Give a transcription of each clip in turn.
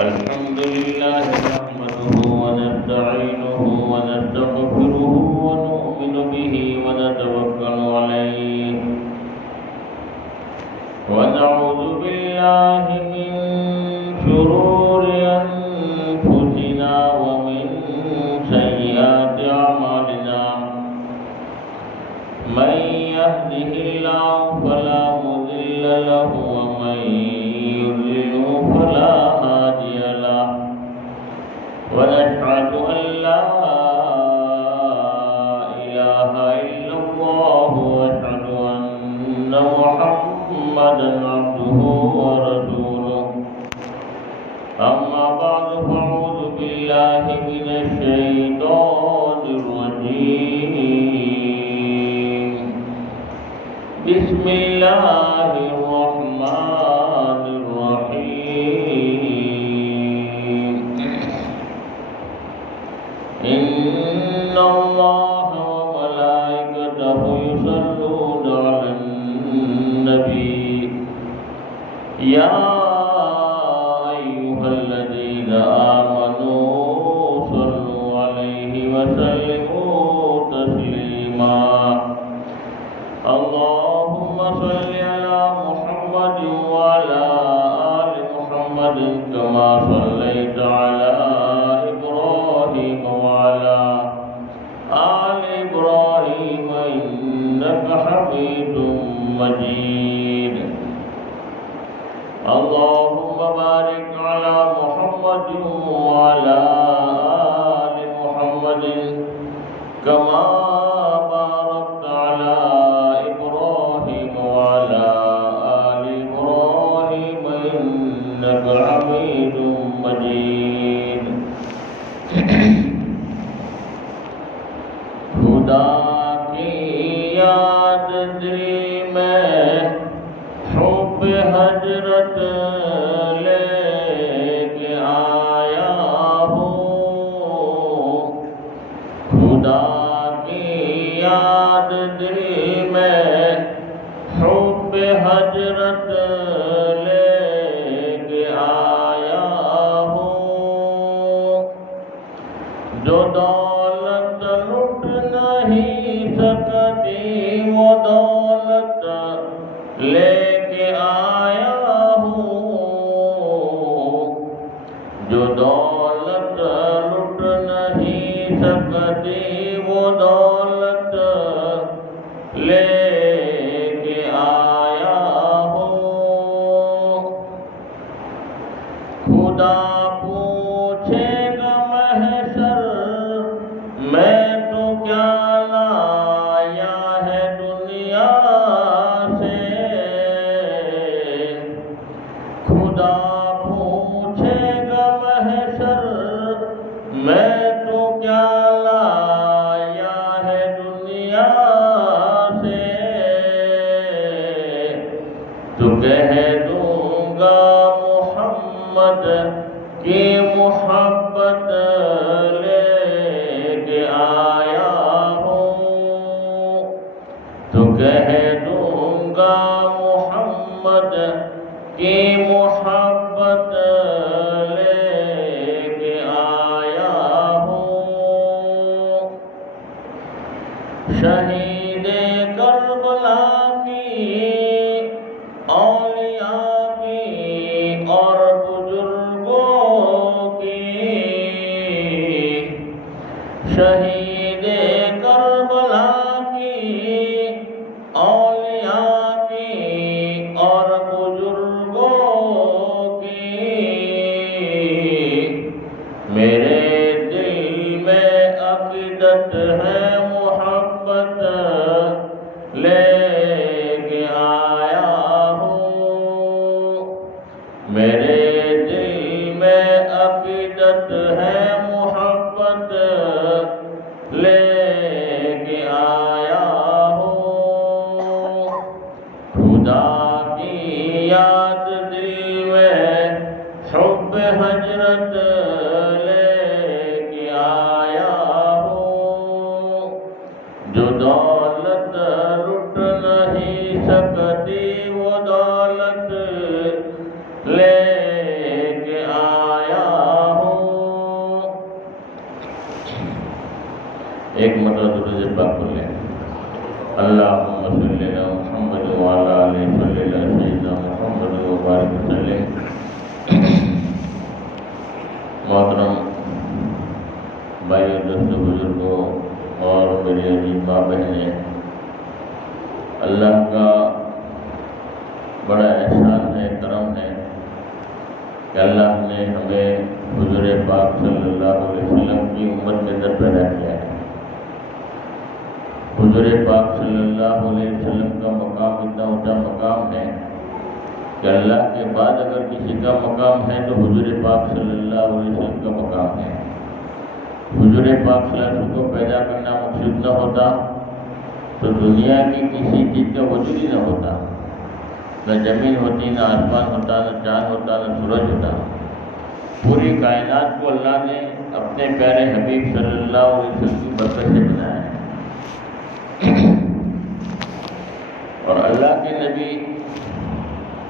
الحمد لله نحمده ونستعينه ونستغفره ونؤمن به ونتوكل عليه ونعوذ بالله من شرور أنفسنا ومن سيئات أعمالنا من يهده الله فلا مضل له ومن يضلل فلا هادي له ونشهد أن لا إله إلا الله وأشهد أن محمدا عبده ورسوله أما بعد فأعوذ بالله من الشيطان الرجيم بسم الله الرحمن الرحيم إن الله وملائكته يصلون على النبي يا أيها الذين آمنوا صلوا عليه وسلموا تسليما اللهم صل على محمد وعلى آل محمد كما صليت على إبراهيم وعلى آل إبراهيم إنك حميد مجيد اللهم بارك على محمد وعلى آل محمد كما باركت على إبراهيم وعلى آل إبراهيم إنك حميد مجيد خدا کی یاد دل میں حب حضرت لے کے آیا ہوں خدا کی یاد دل میں حب حضرت لے کے آیا ہوں جو دولت لٹ نہیں سکتی وہ دولت لے کے آیا ہوں جو دولت لٹ نہیں سکتی وہ دولت لے کے آیا ہوں خدا پوچھے گا محشر میں تو کیا لایا ہے دنیا سے خدا پوچھے گا محشر میں تو کیا لایا ہے دنیا سے تو کہہ دوں گا محمد کی محبت لے کے آیا ہوں تو کہہ دوں گا محمد کی محبت لے کے آیا ہوں شہید کربلا کی اولیاء کی اور بزرگوں کی شہید کربلا کی اولیاء کی اور بزرگوں کی میرے دل میں عقیدت ہے محبت لے کے آیا ہوں میرے دل میں عقیدت ہے محبت لے کے آیا ہوں خدا کی یاد دل میں حب حضرت لے کے آیا ہوں جو دولت لٹ نہیں سکتی وہ دولت اللهم صل على محمد وعلى آله صل على سيدنا محمد وبارك وسلم۔ محترم بھائیو، دوستوں، بزرگوں اور میری عزیز ماں بہنیں، اللہ کا بڑا احسان ہے، کرم ہے کہ اللہ نے ہمیں حضور پاک صلی اللہ علیہ وسلم کی امت کے اندر پیدا کیا ہے۔ حضور پاک صلی اللہ علیہ وسلم کا مقام اتنا اونچا مقام ہے کہ اللہ کے بعد اگر کسی کا مقام ہے تو حضور پاک صلی اللہ علیہ وسلم کا مقام ہے۔ حضور پاک صلی اللہ علیہ وسلم کو پیدا کرنا مقصود نہ ہوتا تو دنیا کی کسی چیز کا وجود ہی نہ ہوتا، نہ زمین ہوتی، نہ آسمان ہوتا، نہ چاند ہوتا، نہ سورج ہوتا۔ پوری کائنات کو اللہ نے اپنے پیارے حبیب صلی اللہ علیہ وسلم کی برکت سے بنایا ہے۔ اور اللہ کے نبی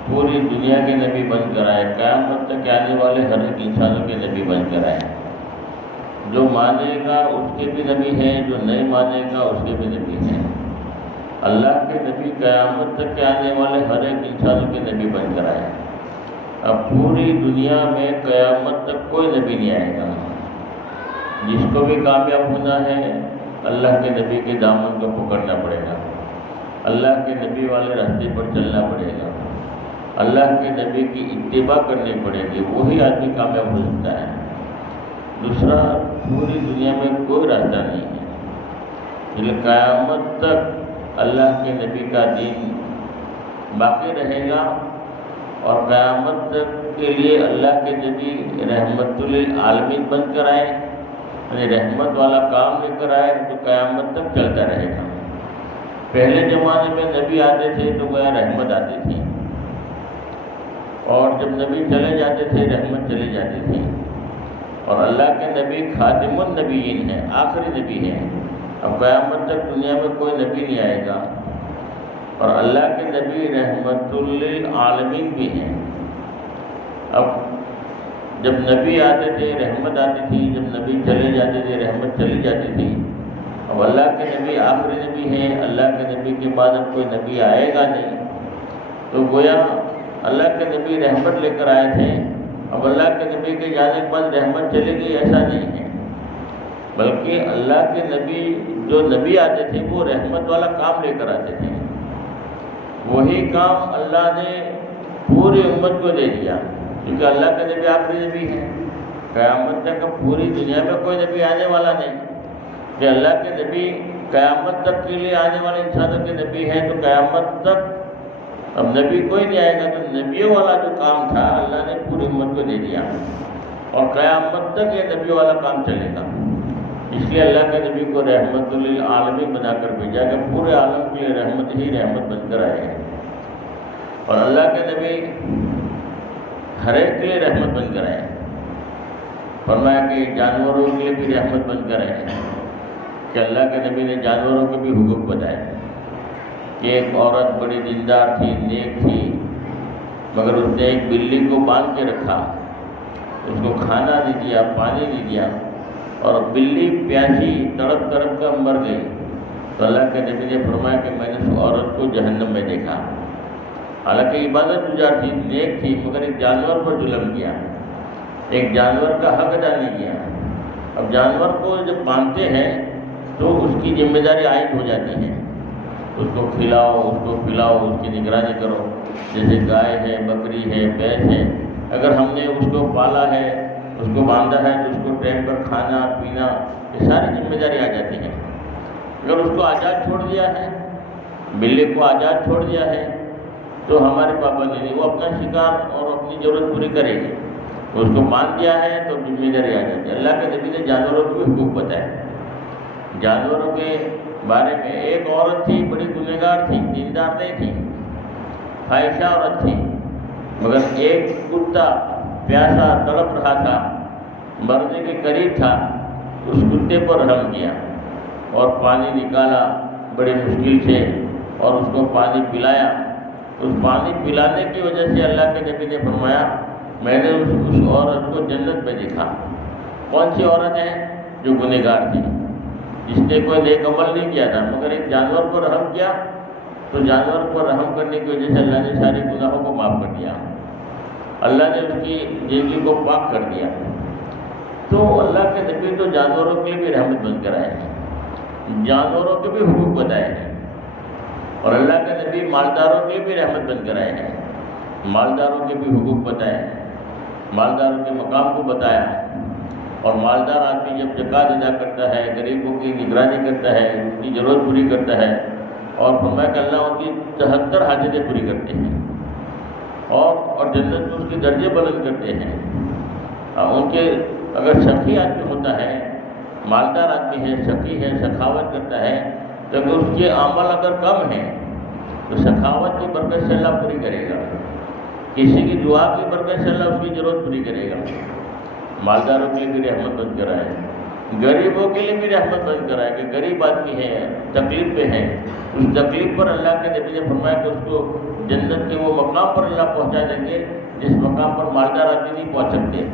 پوری دنیا کے نبی بن کر آئے، قیامت تک آنے والے ہر ایک انسانوں کے نبی بن کر آئے۔ جو مانے گا اس کے بھی نبی ہیں، جو نہیں مانے گا اس کے بھی نبی ہیں۔ اللہ کے نبی قیامت تک کے آنے والے ہر ایک انسانوں کے نبی بن کر آئے۔ اب پوری دنیا میں قیامت تک کوئی نبی نہیں آئے گا۔ جس کو بھی کامیاب ہونا ہے اللہ کے نبی کے دامن کو پکڑنا پڑے گا، اللہ کے نبی والے راستے پر چلنا پڑے گا، اللہ کے نبی کی اتباع کرنی پڑے گی، وہی آدمی کامیاب ہو سکتا ہے۔ دوسرا پوری دنیا میں کوئی راستہ نہیں ہے۔ قیامت تک اللہ کے نبی کا دین باقی رہے گا، اور قیامت تک کے لیے اللہ کے نبی رحمت للعالمین بن کر آئے، یعنی رحمت والا کام لے کر آئے تو قیامت تک چلتا رہے گا۔ پہلے زمانے میں نبی آتے تھے تو گویا رحمت آتی تھی، اور جب نبی چلے جاتے تھے رحمت چلی جاتی تھی۔ اور اللہ کے نبی خاتم النبیین ہیں، آخری نبی ہیں۔ اب قیامت تک دنیا میں کوئی نبی نہیں آئے گا، اور اللہ کے نبی رحمت للعالمین بھی ہیں۔ اب جب نبی آتے تھے رحمت آتی تھی، جب نبی چلے جاتے تھے رحمت چلی جاتی تھی۔ اب اللہ کے نبی آخری نبی ہیں، اللہ کے نبی کے بعد اب کوئی نبی آئے گا نہیں، تو گویا اللہ کے نبی رحمت لے کر آئے تھے، اب اللہ کے نبی کے جانے کے بعد رحمت چلے گئی، ایسا نہیں ہے۔ بلکہ اللہ کے نبی جو نبی آتے تھے وہ رحمت والا کام لے کر آتے تھے، وہی کام اللہ نے پوری امت کو دے دیا، کیونکہ اللہ کے نبی آخری نبی ہے۔ قیامت تک اب پوری دنیا میں کوئی نبی آنے والا نہیں، کہ اللہ کے نبی قیامت تک کے لیے آنے والے انسانوں کے نبی ہیں، تو قیامت تک اب نبی کوئی نہیں آئے گا، تو نبیوں والا جو کام تھا اللہ نے پوری امت کو دے دیا، اور قیامت تک یہ نبی والا کام چلے گا۔ اس لیے اللہ کے نبی کو رحمت للعالمین بنا کر بھیجا کہ پورے عالم کے لیے رحمت ہی رحمت بن کر آئے ہیں۔ اور اللہ کے نبی ہر ایک کے لیے رحمت بن کر آئے، فرمایا کہ جانوروں کے لیے بھی رحمت بن کر آئے، کہ اللہ کے نبی نے جانوروں کے بھی حقوق بتائے کہ ایک عورت بڑی دیندار تھی، نیک تھی، مگر اس نے ایک بلی کو باندھ کے رکھا، اس کو کھانا نہیں دیا، پانی نہیں دیا، اور بلی پیاسی تڑپ تڑپ کر مر گئی۔ تو اللہ کے نبی نے فرمایا کہ میں نے اس عورت کو جہنم میں دیکھا، حالانکہ عبادت گزار تھی، نیک تھی، مگر ایک جانور پر ظلم کیا، ایک جانور کا حق ادا نہیں کیا۔ اب جانور کو جب باندھتے ہیں تو اس کی ذمہ داری عائد ہو جاتی ہے، اس کو کھلاؤ، اس کو پلاؤ، اس کی نگرانی کرو۔ جیسے گائے ہے، بکری ہے، بھینس ہے، اگر ہم نے اس کو پالا ہے، اس کو باندھا ہے، تو اس کو ٹائم پر کھانا پینا، یہ ساری ذمہ داری آ جاتی ہے۔ اگر اس کو آزاد چھوڑ دیا ہے، بلی کو آزاد چھوڑ دیا ہے، تو ہماری پابندی نہیں، وہ اپنا شکار اور اپنی ضرورت پوری کرے گی۔ اس کو باندھ دیا ہے تو ذمہ داری آ جاتی ہے۔ اللہ کے نبی نے جانوروں کو بھی حقوق بتائے۔ جانوروں کے بارے میں ایک عورت تھی، بڑی گنہگار تھی، دیندار نہیں تھی، خواہشہ عورت تھی، مگر ایک کتا پیاسا تڑپ رہا تھا، مرنے کے قریب تھا، اس کتے پر رحم کیا اور پانی نکالا بڑی مشکل سے، اور اس کو پانی پلایا۔ اس پانی پلانے کی وجہ سے اللہ کے نبی نے فرمایا میں نے اس عورت کو جنت میں دیکھا۔ کون سی عورت ہے؟ جو گنہگار تھی، جس نے کوئی نیک عمل نہیں کیا تھا مگر ایک جانور پر رحم کیا، تو جانور پر رحم کرنے کی وجہ سے اللہ نے سارے گناہوں کو معاف کر دیا، اللہ نے اس کی زندگی کو پاک کر دیا۔ تو اللہ کے نبی تو جانوروں کے لیے بھی رحمت بن کر آئے ہیں، جانوروں کے بھی حقوق بتائے ہیں، اور اللہ کے نبی مالداروں کے لیے بھی رحمت بن کر آئے ہیں، مالداروں کے بھی حقوق بتائے ہیں، مالداروں کے مقام کو بتایا، اور مالدار آدمی جب زکوٰۃ ادا کرتا ہے، غریبوں کی نگرانی کرتا ہے، ان کی ضرورت پوری کرتا ہے، اور فرمایا کہ اللہ ان کی 73 حاجتیں پوری کرتے ہیں، اور جنت میں اس کے درجے بلند کرتے ہیں۔ ان کے اگر سخی آدمی ہوتا ہے، مالدار آدمی ہے، سخی ہے، سخاوت کرتا ہے، تو اگر اس کے عمل اگر کم ہیں تو سخاوت کی برکت سے اللہ پوری کرے گا، کسی کی دعا کی برکت سے اللہ اس کی ضرورت پوری کرے گا۔ مالداروں کے لیے بھی رحمت بن کر آئے، غریبوں کے لیے بھی رحمت بن کر آئے کہ غریب آدمی ہے، تکلیف پہ ہے، اس تکلیف پر اللہ کے نبی نے فرمایا کہ اس کو جنت کے وہ مقام پر اللہ پہنچا دیں گے جس مقام پر مالدار آدمی نہیں پہنچ سکتے،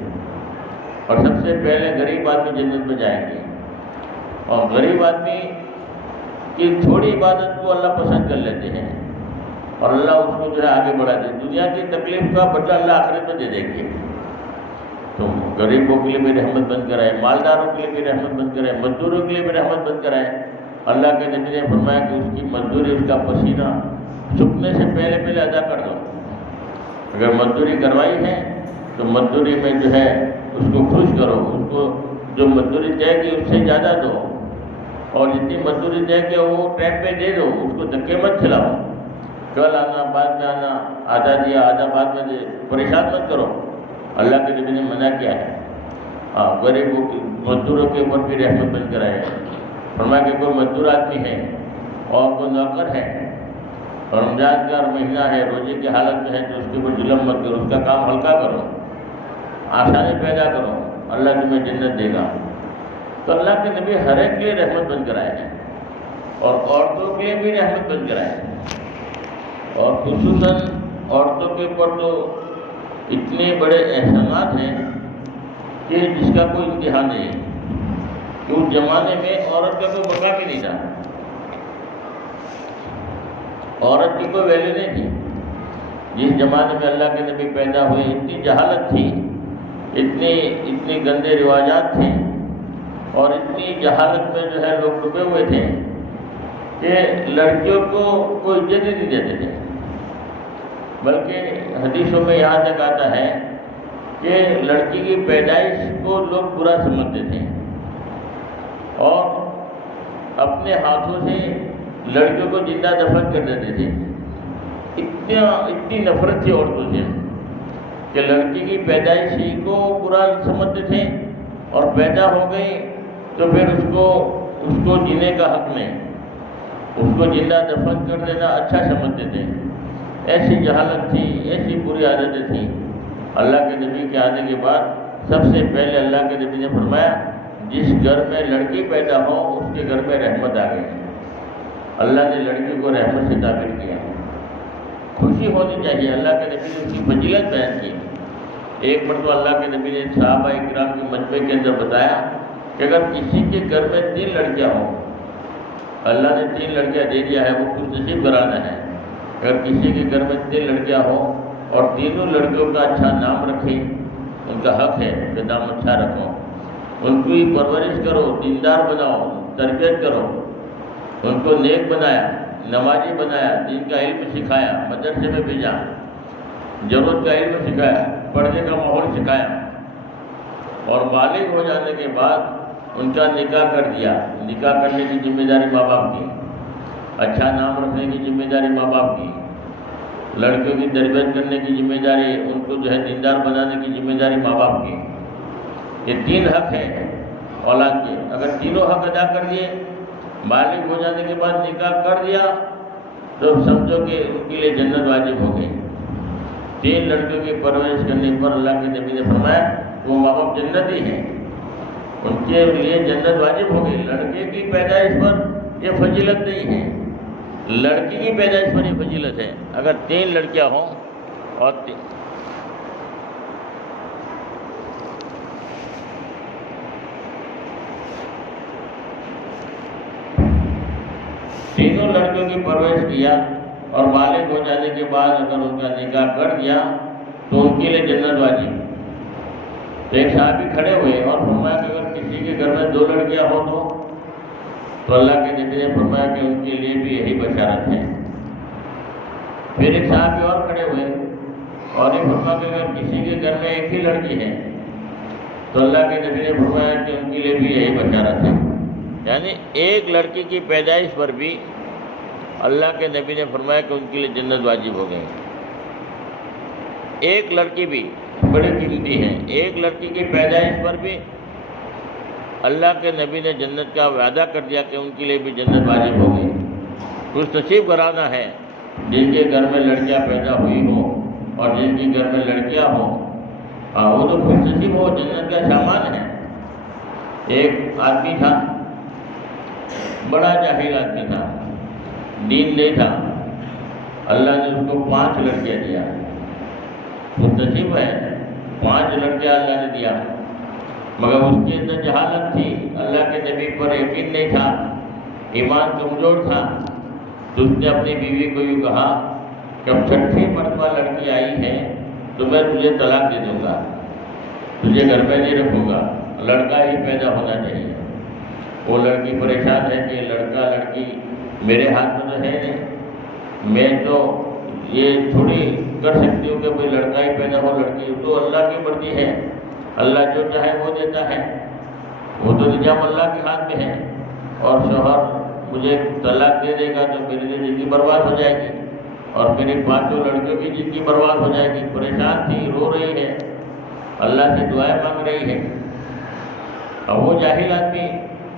اور سب سے پہلے غریب آدمی جنت میں جائیں گے، اور غریب آدمی کی تھوڑی عبادت کو اللہ پسند کر لیتے ہیں، اور اللہ اس کو جو ہے آگے بڑھا دے، دنیا کی تکلیف کا بدلہ اللہ آخرت میں دے دیں گے۔ تو غریبوں کے لیے بھی رحمت بن کر آئے، مالداروں کے لیے بھی رحمت بن کر آئے، مزدوروں کے لیے بھی رحمت بن کر آئے۔ اللہ کے نبی نے فرمایا کہ اس کی مزدوری، اس کا پسینہ سوکھنے سے پہلے ادا کر دو۔ اگر مزدوری کروائی ہے تو مزدوری میں جو ہے اس کو خوش کرو، اس کو جو مزدوری طے کی اس سے زیادہ دو، اور جتنی مزدوری طے کی وہ ٹائم پہ دے دو، اس کو دھکے مت کھلاؤ، کل آنا بعد میں آنا، آدھا دیا آدھا بعد میں دے، پریشان مت کرو۔ اللہ کے نبی نے منع کیا ہے۔ غریبوں کی مزدوروں کے اوپر بھی رحمت بن کر آئے، فرمایا کہ کوئی مزدور آدمی ہے اور کوئی نوکر ہے، رمضان کا مہینہ ہے، روزے کی حالت میں ہے، تو اس کے اوپر ظلم مت کرو، اس کا کام ہلکا کرو، آسانی پیدا کرو، اللہ تمہیں جنت دے گا۔ تو اللہ کے نبی ہر ایک کے لیے رحمت بن کر آئے ہیں، اور عورتوں کے لیے بھی رحمت بن کر آئے ہیں، اور خصوصاً عورتوں کے اوپر تو اتنے بڑے احسانات ہیں کہ جس کا کوئی انتہا نہیں ہے، کہ اس زمانے میں عورت کا کوئی مقام ہی نہیں تھا، عورت کی کوئی ویلیو نہیں تھی۔ جس زمانے میں اللہ کے نبی پیدا ہوئے اتنی جہالت تھی، اتنی گندے رواجات تھے، اور اتنی جہالت میں جو ہے لوگ ڈوبے ہوئے تھے کہ لڑکیوں کو کوئی عزت ہی نہیں دیتے تھے، بلکہ حدیثوں میں یہاں تک آتا ہے کہ لڑکی کی پیدائش کو لوگ برا سمجھتے تھے، اور اپنے ہاتھوں سے لڑکیوں کو زندہ دفن کر دیتے تھے۔ اتنی نفرت تھی عورتوں سے کہ لڑکی کی پیدائش ہی کو برا سمجھتے تھے، اور پیدا ہو گئی تو پھر اس کو جینے کا حق نہیں، اس کو زندہ دفن کر دینا اچھا سمجھتے تھے۔ ایسی جہالت تھی، ایسی بری عادتیں تھیں۔ اللہ کے نبی کے آنے کے بعد سب سے پہلے اللہ کے نبی نے فرمایا جس گھر میں لڑکی پیدا ہو اس کے گھر میں رحمت آ گئی۔ اللہ نے لڑکی کو رحمت سے تعبیر کیا، خوشی ہونی چاہیے۔ اللہ کے نبی نے اس کی فضیلت بیان کی۔ ایک مرتبہ اللہ کے نبی نے صحابہ کرام کے مجمع کے اندر بتایا کہ اگر کسی کے گھر میں 3 لڑکیاں ہوں، اللہ نے 3 لڑکیاں دے دیا ہے، وہ خوش نصیب گھرانہ ہے۔ اگر کسی کے گھر میں 3 لڑکیاں ہوں اور تینوں لڑکیوں کا اچھا نام رکھیں، ان کا حق ہے کہ نام اچھا رکھو، ان کی پرورش کرو، دیندار بناؤ، تربیت کرو، ان کو نیک بنایا، نمازی بنایا، دین کا علم سکھایا، مدرسے میں بھیجا، ضرورت کا علم سکھایا، پڑھنے کا ماحول سکھایا، اور بالغ ہو جانے کے بعد ان کا نکاح کر دیا۔ نکاح کرنے کی ذمہ داری ماں باپ کی، اچھا نام رکھنے کی ذمہ داری ماں باپ کی، لڑکیوں کی تربیت کرنے کی ذمہ داری، ان کو جو ہے دیندار بنانے کی ذمہ داری ماں باپ کی۔ یہ 3 حق ہیں اولاد کے، اگر تینوں حق ادا کر دیے، بالغ ہو جانے کے بعد نکاح کر دیا، تو سمجھو کہ ان کے لیے جنت واجب ہو گئی۔ 3 لڑکیوں کی پرورش کرنے پر اللہ کے نبی نے فرمایا وہ ماں باپ جنتی ہیں، ان کے لیے جنت واجب ہو گئی۔ لڑکے کی پیدائش پر یہ فضیلت نہیں ہے، لڑکی کی پیدائش پر یہ فضیلت ہے۔ اگر 3 لڑکیاں ہوں اور تینوں لڑکیوں کی پرورش کیا اور بالغ ہو جانے کے بعد اگر ان کا نکاح کر دیا تو ان کے لیے جنت واجب۔ تو ایک صحابی کھڑے ہوئے اور فرمایا کہ اگر کسی کے گھر میں 2 لڑکیاں ہو تو اللہ کے نبی نے فرمایا کہ ان کے لیے بھی یہی بشارت ہے۔ پھر ایک صحابی اور کھڑے ہوئے اور یہ فرمایا کہ اگر کسی کے گھر میں ایک ہی لڑکی ہے تو اللہ کے نبی نے فرمایا کہ ان کے لیے بھی یہی بشارت ہے۔ یعنی ایک لڑکی کی پیدائش پر بھی اللہ کے نبی نے فرمایا کہ ان کے لیے جنت واجب ہو گئی۔ ایک لڑکی بھی بڑی قیمتی ہے، ایک لڑکی کی پیدائش پر بھی اللہ کے نبی نے جنت کا وعدہ کر دیا کہ ان کے لیے بھی جنت واجب ہو گئی۔ خوش نصیب گھرانہ ہے جن کے گھر میں لڑکیاں پیدا ہوئی ہوں اور جن کے گھر میں لڑکیاں ہوں، وہ تو خوش نصیب ہو، جنت کا سامان ہے۔ ایک آدمی تھا، بڑا جاہل آدمی تھا، دین نہیں تھا، اللہ نے اس کو 5 لڑکیاں دیا۔ خوش نصیب ہے، 5 لڑکیاں اللہ نے دیا، مگر اس کے اندر جہالت تھی، اللہ کے نبی پر یقین نہیں تھا، ایمان کمزور تھا۔ تو اس نے اپنی بیوی کو یوں کہا کہ اب 6ٹھی مرتبہ لڑکی آئی ہے تو میں تجھے طلاق دے دوں گا، تجھے گھر میں نہیں رکھوں گا، لڑکا ہی پیدا ہونا چاہیے۔ وہ لڑکی پریشان ہے کہ لڑکا لڑکی میرے ہاتھ میں تو ہے نہیں، میں تو یہ تھوڑی کر سکتی ہوں کہ کوئی لڑکا ہی پیدا ہو، لڑکی تو اللہ کی مرضی ہے، اللہ جو چاہے وہ دیتا ہے، وہ تو نظام اللہ کے ہاتھ میں ہے۔ اور شوہر مجھے طلاق دے دے گا تو میری زندگی برباد ہو جائے گی اور میری 5 لڑکیوں کی زندگی برباد ہو جائے گی۔ پریشان تھی، رو رہی ہے، اللہ سے دعائیں مانگ رہی ہے۔ اب وہ جاہل آدمی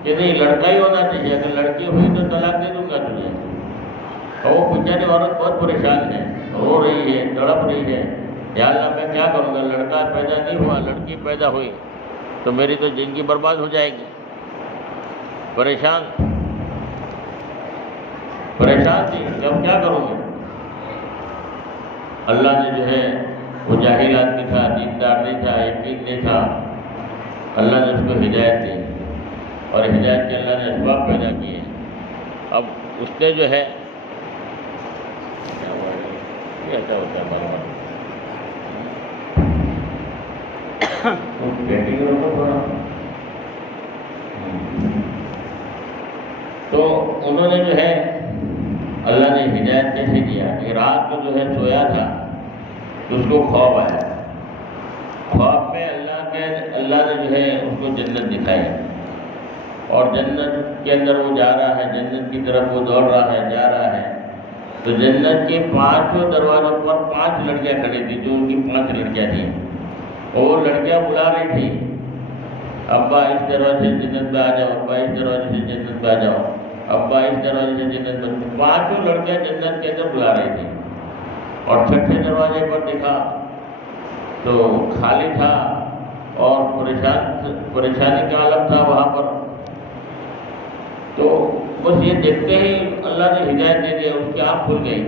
کہ نہیں لڑکا ہی ہونا چاہیے، اگر لڑکی ہوئی تو طلاق دے دوں گا تجھے۔ اور وہ بیچاری عورت بہت پریشان ہے، رو رہی ہے، تڑپ رہی ہے، یا اللہ میں کیا کروں گا، لڑکا پیدا نہیں ہوا، لڑکی پیدا ہوئی تو میری تو زندگی برباد ہو جائے گی۔ پریشان تھی کہ اب کیا کروں گا۔ اللہ نے جو ہے، وہ جاہل آدمی تھا، دیندار نہیں تھا، یقین نہیں تھا، اللہ نے اس کو ہدایت دی اور ہدایت کے اللہ نے اسباب پیدا کیے۔ اب اس نے جو ہے ایسا ہوتا ہے بار بار تو انہوں نے جو ہے اللہ نے ہدایت کیسے دیا کہ رات کو جو ہے سویا تھا تو اس کو خواب آیا، خواب میں اللہ نے جو ہے اس کو جنت دکھائی اور جنت کے اندر وہ جا رہا ہے، جنت کی طرف وہ دوڑ رہا ہے، جا رہا ہے۔ تو جنت کے 5 دروازوں پر 5 لڑکیاں کھڑی تھیں، جو ان کی 5 لڑکیاں تھیں، اور وہ لڑکیاں بلا رہی تھیں، ابا اس دروازے سے جنت پہ آ جاؤ، ابا اس دروازے سے جنت پہ آ جاؤ، ابا اس دروازے سے جنت پہ۔ 5 لڑکیاں جنت کے اندر بلا رہی تھیں اور 6ٹھے دروازے پر دیکھا تو خالی تھا اور پریشانی کا عالم تھا وہاں پر۔ تو بس یہ دیکھتے ہی اللہ نے ہدایت دے دیا، اس کی آنکھ کھل گئی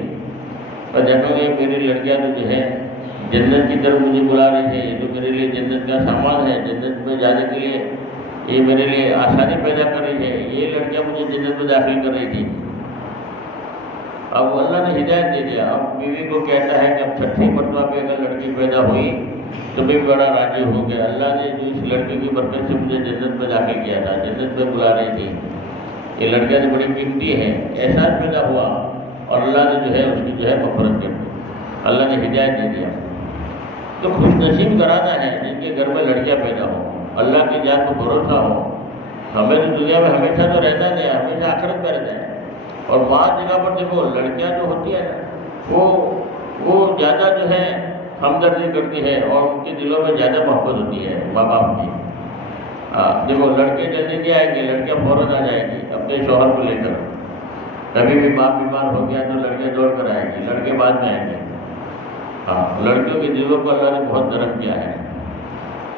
اور دیکھو گے میری لڑکیاں تو جو ہے جنت کی طرف مجھے بلا رہی تھی، یہ تو میرے لیے جنت کا سامان ہے، جنت میں جانے کے لیے یہ میرے لیے آسانی پیدا کر رہی ہے، یہ لڑکیاں مجھے جنت میں داخل کر رہی تھی۔ اب اللہ نے ہدایت دے دیا، اب بیوی کو کہتا ہے کہ اب 6ٹھی مرتبہ پہ اگر لڑکی پیدا ہوئی تو بھی بڑا راضی ہو گیا، اللہ نے جو اس لڑکی کی برکت سے مجھے جنت میں داخل کیا تھا، جنت میں بلا رہی تھی، یہ لڑکیاں تو بڑی قیمتی ہے۔ احساس پیدا ہوا اور اللہ نے جو ہے اس کی جو ہے مغفرت کر دی، اللہ نے ہدایت دے دیا۔ تو خوش نصیب گھرانہ ہے جن کے گھر میں لڑکیاں پیدا ہوں، اللہ کی ذات کو بھروسہ ہو۔ ہمیں تو دنیا میں ہمیشہ تو رہنا نہیں ہے، ہمیشہ آخرت میں رہنا ہے۔ اور بعض جگہ پر دیکھو لڑکیاں جو ہوتی ہیں وہ زیادہ جو ہے ہمدردی کرتی ہے اور ان کے دلوں میں زیادہ محبت ہوتی ہے ماں باپ کی۔ دیکھو لڑکے جلدی نہیں آئیں گے، لڑکیاں فوراً آ جائیں گی اپنے شوہر کو لے کر۔ کبھی بھی باپ بیمار ہو گیا تو لڑکے دوڑ کر آئیں گے، لڑکے بعد میں آئیں گے۔ لڑکیوں کے دلوں کو اللہ نے بہت نرم کیا ہے۔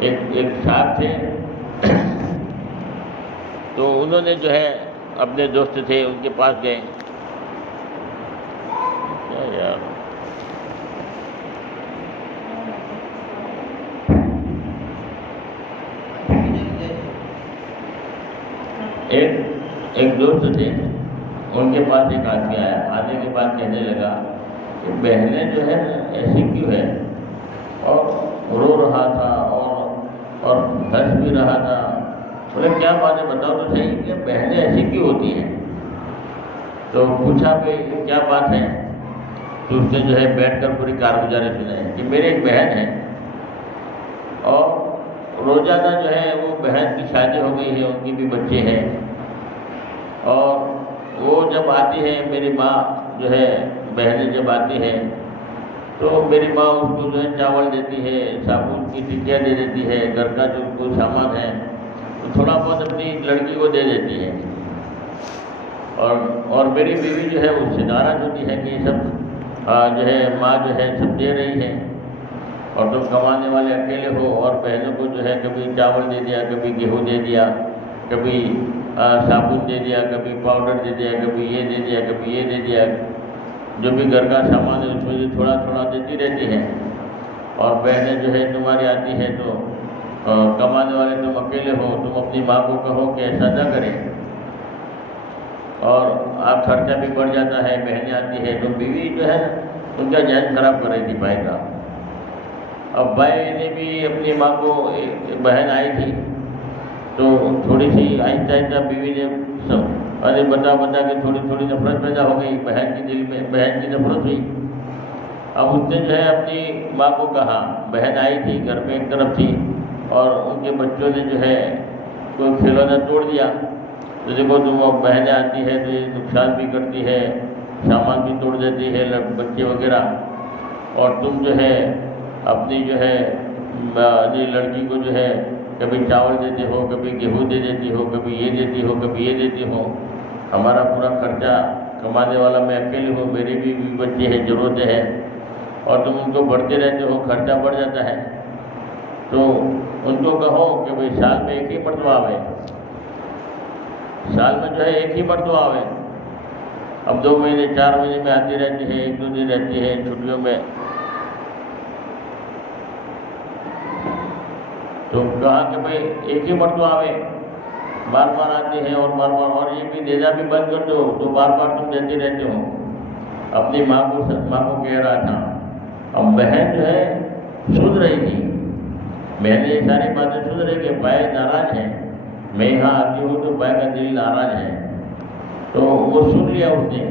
ایک صاحب تھے تو انہوں نے جو ہے اپنے دوست تھے ان کے پاس گئے، ایک دوست تھے ان کے پاس ایک آدمی آیا، آنے کے بعد کہنے لگا کہ بہنیں جو ہے ایسی کیوں ہے، اور رو رہا تھا اور ہنس بھی رہا تھا۔ بولے کیا بات ہے بتاؤ تو صحیح کہ بہنیں ایسی کیوں ہوتی ہیں؟ تو پوچھا کہ کیا بات ہے؟ تو اس نے جو ہے بیٹھ کر پوری کارگزاری سنائی کہ میری ایک بہن ہے اور روزانہ جو ہے وہ بہن کی شادی ہو گئی ہے، ان کی بھی بچے ہیں، اور وہ جب آتی ہے میری ماں جو ہے بہنیں جب آتی ہیں تو میری ماں اس کو جو ہے چاول دیتی ہے، صابن کی ٹکیاں دے دیتی ہے، گھر کا جو کوئی سامان ہے تو تھوڑا بہت اپنی لڑکی کو دے دیتی ہے، اور میری بیوی جو ہے اس سے ناراض ہوتی ہے کہ یہ سب جو ہے ماں جو ہے سب دے رہی ہے اور تم کمانے والے اکیلے ہو، اور بہنوں کو جو ہے کبھی چاول دے دیا، کبھی گیہوں دے دیا، کبھی صابن دے دیا، کبھی پاؤڈر دے دیا، کبھی یہ دے دیا، کبھی یہ دے دیا، جو بھی گھر کا سامان ہے اس میں سے تھوڑا تھوڑا دیتی رہتی ہے، اور بہنیں جو ہے تمہاری آتی ہے تو کمانے والے تم اکیلے ہو، تم اپنی ماں کو کہو کہ ایسا نہ کرے، اور آپ خرچہ بھی بڑھ جاتا ہے، بہنیں آتی ہے تو بیوی جو ہے ان کا ذہن خراب کر رہی تھی بھائی کا۔ اب بھائی نے بھی اپنی ماں کو، ایک بہن آئی تھی تو تھوڑی سی آہستہ آہستہ بیوی نے ارے بتا کے تھوڑی تھوڑی نفرت پیدا ہو گئی، بہن کے دل میں بہن کی نفرت ہوئی۔ اب اس نے جو ہے اپنی ماں کو کہا، بہن آئی تھی گھر میں ایک طرف تھی اور ان کے بچوں نے جو ہے کوئی کھلونا توڑ دیا، تو دیکھو تم بہنیں آتی ہے تو یہ نقصان بھی کرتی ہے، سامان بھی توڑ دیتی ہے بچے وغیرہ، اور تم جو ہے اپنی جو ہے لڑکی کو جو ہے کبھی چاول دیتے ہو، کبھی گیہوں دے دیتی ہو، کبھی یہ دیتی ہو، کبھی یہ دیتی ہو، ہمارا پورا خرچہ کمانے والا میں اکیلے ہوں، میری بھی بچے ہیں، ضرورتیں ہیں، اور تم ان کو بڑھتے رہتے ہو، خرچہ بڑھ جاتا ہے۔ تو ان کو کہو کہ بھائی سال میں ایک ہی مرتبہ آوے، سال میں جو ہے ایک ہی مرتبہ آوے، اب 2 مہینے 4 مہینے میں آتی رہتی ہے، 1-2 دن رہتی ہے چھٹیوں میں، تو کہا کہ بھائی ایک ہی مرتبہ آوے، بار بار آتے ہیں اور بار بار، اور یہ بھی دینا بھی بند کر دو تو بار بار تم دیتے رہتے ہو۔ اپنی ماں کو کہہ رہا تھا۔ اب بہن جو ہے سن رہی تھی، بہن یہ ساری باتیں سن رہی کہ بھائی ناراض ہے، میں یہاں آتی ہوں تو بھائی کا دل ناراض ہے، تو وہ سن لیا اس نے،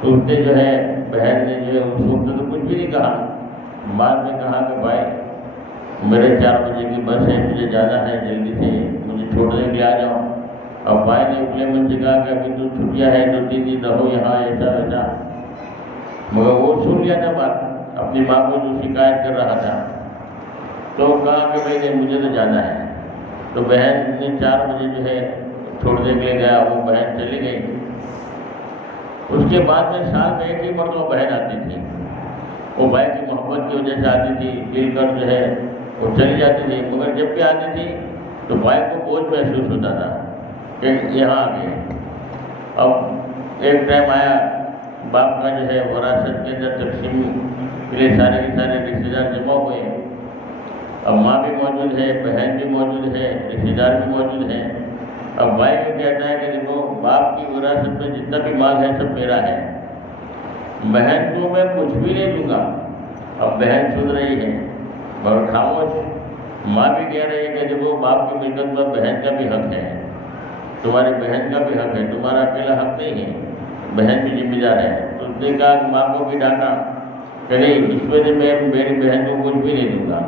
تو اس نے جو ہے بہن نے جو ہے اس وقت تو کچھ بھی نہیں کہا، بعد میں کہا کہ بھائی میرے 4 بجے کی بس ہے، مجھے جانا ہے، جلدی سے مجھے چھوڑنے کے لیے آ جاؤ۔ اب بھائی نے اپنے من سے کہا کہ ابھی تو چھٹیاں ہے، 2-3 دن رہو یہاں، ایسا ویسا، مگر وہ سن لیا تھا بات، اپنی ماں کو جو شکایت کر رہا تھا، تو کہا کہ بھائی نہیں مجھے تو جانا ہے، تو بہن نے 4 بجے جو ہے چھوڑنے کے لیے گیا، وہ بہن چلی گئی۔ اس کے بعد میں سال میں ایک ہی مرتبہ بہن آتی تھی، وہ بھائی کی محبت کی وجہ سے آتی تھی، مل کر جو ہے وہ چلی جاتی تھی، مگر جب بھی آتی تھی تو بھائی کو بوجھ محسوس ہوتا تھا کہ یہاں آ گئے۔ اب ایک ٹائم آیا، باپ کا جو ہے وراثت کے اندر تقسیم کے لیے سارے کے سارے رشتے دار جمع ہوئے، اب ماں بھی موجود ہے، بہن بھی موجود ہے، رشتے دار بھی موجود ہیں۔ اب بھائی بھی کہتا ہے کہ دیکھو باپ کی وراثت میں جتنا بھی مال ہے سب میرا ہے، بہن کو میں کچھ بھی نہیں دوں گا۔ اب بہن سن رہی ہے اور خاموش، ماں بھی کہہ رہی ہے کہ دیکھو باپ کی ملکت پر بہن کا بھی حق ہے، تمہاری بہن کا بھی حق ہے، تمہارا اکیلا حق نہیں ہے، بہن بھی ذمہ دار ہے۔ تو اس نے کہا کہ ماں کو بھی ڈانٹا کہ نہیں اس وجہ میں میری بہن کو کچھ بھی نہیں دوں گا۔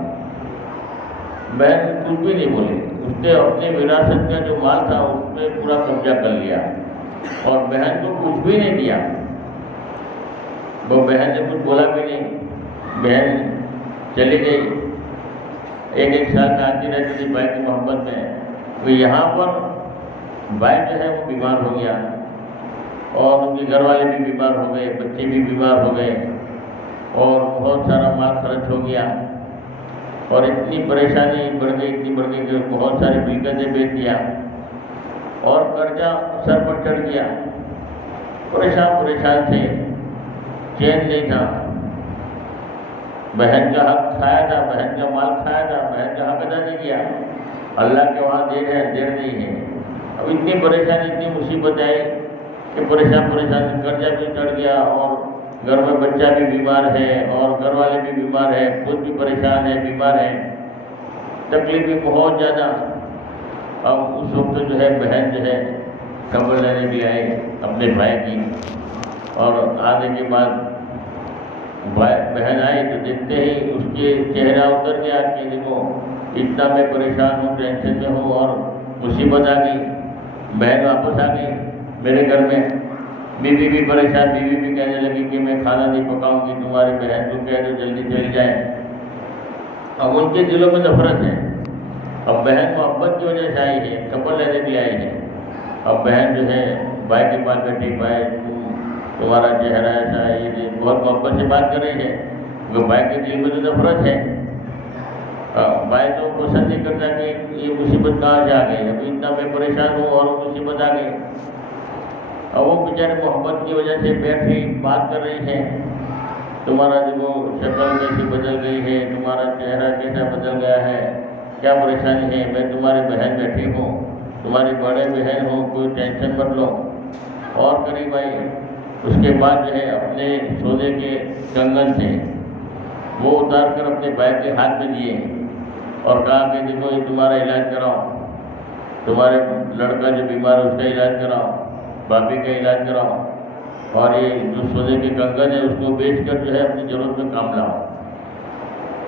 بہن کچھ بھی نہیں بولی، اس نے اپنی وراثت کا جو مال تھا اس میں پورا قبضہ کر لیا اور بہن کو کچھ بھی نہیں دیا۔ وہ بہن نے کچھ بولا بھی نہیں، بہن چلی گئی۔ ایک سال میں آتی رہتی تھی بھائی کی محبت میں۔ تو یہاں پر بھائی جو ہے وہ بیمار ہو گیا اور ان کے گھر والے بھی بیمار ہو گئے، بچے بھی بیمار ہو گئے اور بہت سارا مال خرچ ہو گیا اور اتنی پریشانی بڑھ گئی کہ بہت ساری ملکتیں بیچ دیا اور قرضہ سر پر چڑھ گیا۔ پریشان تھے، چین نہیں تھا، بہن کا حق کھایا تھا، بہن کا مال کھایا تھا، بہن کا حق ادا نہیں کیا، اللہ کے وہاں دیر نہیں ہے۔ اب اتنی پریشانی اتنی مصیبت آئی کہ پریشان قرضہ بھی چڑھ گیا اور گھر میں بچہ بھی بیمار ہے اور گھر والے بھی بیمار ہیں، خود بھی پریشان ہے، بیمار ہے، تکلیف بھی بہت زیادہ۔ اب اس وقت جو ہے بہن جو ہے خبر لینے بھی آئی اپنے بھائی کی، اور آنے کے بعد بہن آئی تو دیکھتے ہی اس کے چہرہ اتر گیا کہ دیکھو اتنا میں پریشان ہوں، ٹینشن میں ہوں اور مصیبت آ گئی۔ بہن واپس آ گئی میرے گھر میں، بیوی بھی پریشان، بیوی بھی کہنے لگی کہ میں کھانا نہیں پکاؤں گی، تمہاری بہن کو کہہ دو جلدی چلی جائے۔ اب ان کے دلوں میں نفرت ہے۔ اب بہن محبت کی وجہ سے آئی ہے، خبر لینے کے لیے آئی ہے۔ اب بہن جو ہے بھائی کے پاس بیٹھی، بھائی تمہارا چہرہ ایسا ہے، یہ بہت محبت سے بات کر رہی ہے، کیونکہ بھائی کے دل میں تو نفرت ہے۔ بھائی تو پسند نہیں کرتا کہ یہ مصیبت کہاں سے آ گئی، ابھی اتنا میں پریشان ہوں اور مصیبت آ گئی۔ اور وہ بیچارے محبت کی وجہ سے بیٹھی بات کر رہی ہے، تمہارا دیکھو شکل کیسی بدل گئی ہے، تمہارا چہرہ کیسا بدل گیا ہے، کیا پریشانی ہے، میں تمہاری بہن بیٹھی ہوں، تمہاری بڑے بہن ہوں، کوئی ٹینشن مت لو۔ اور قریب آئی، اس کے بعد جو ہے اپنے سونے کے کنگن تھے وہ اتار کر اپنے بھائی کے ہاتھ میں دیے اور کہا کہ دیکھو یہ تمہارا علاج کراؤ، تمہارے لڑکا جو بیمار ہے اس کا علاج کراؤ، بھابھی کا علاج کراؤ، اور یہ جو سونے کے کنگن ہے اس کو بیچ کر جو ہے اپنی ضرورت میں کام لاؤ،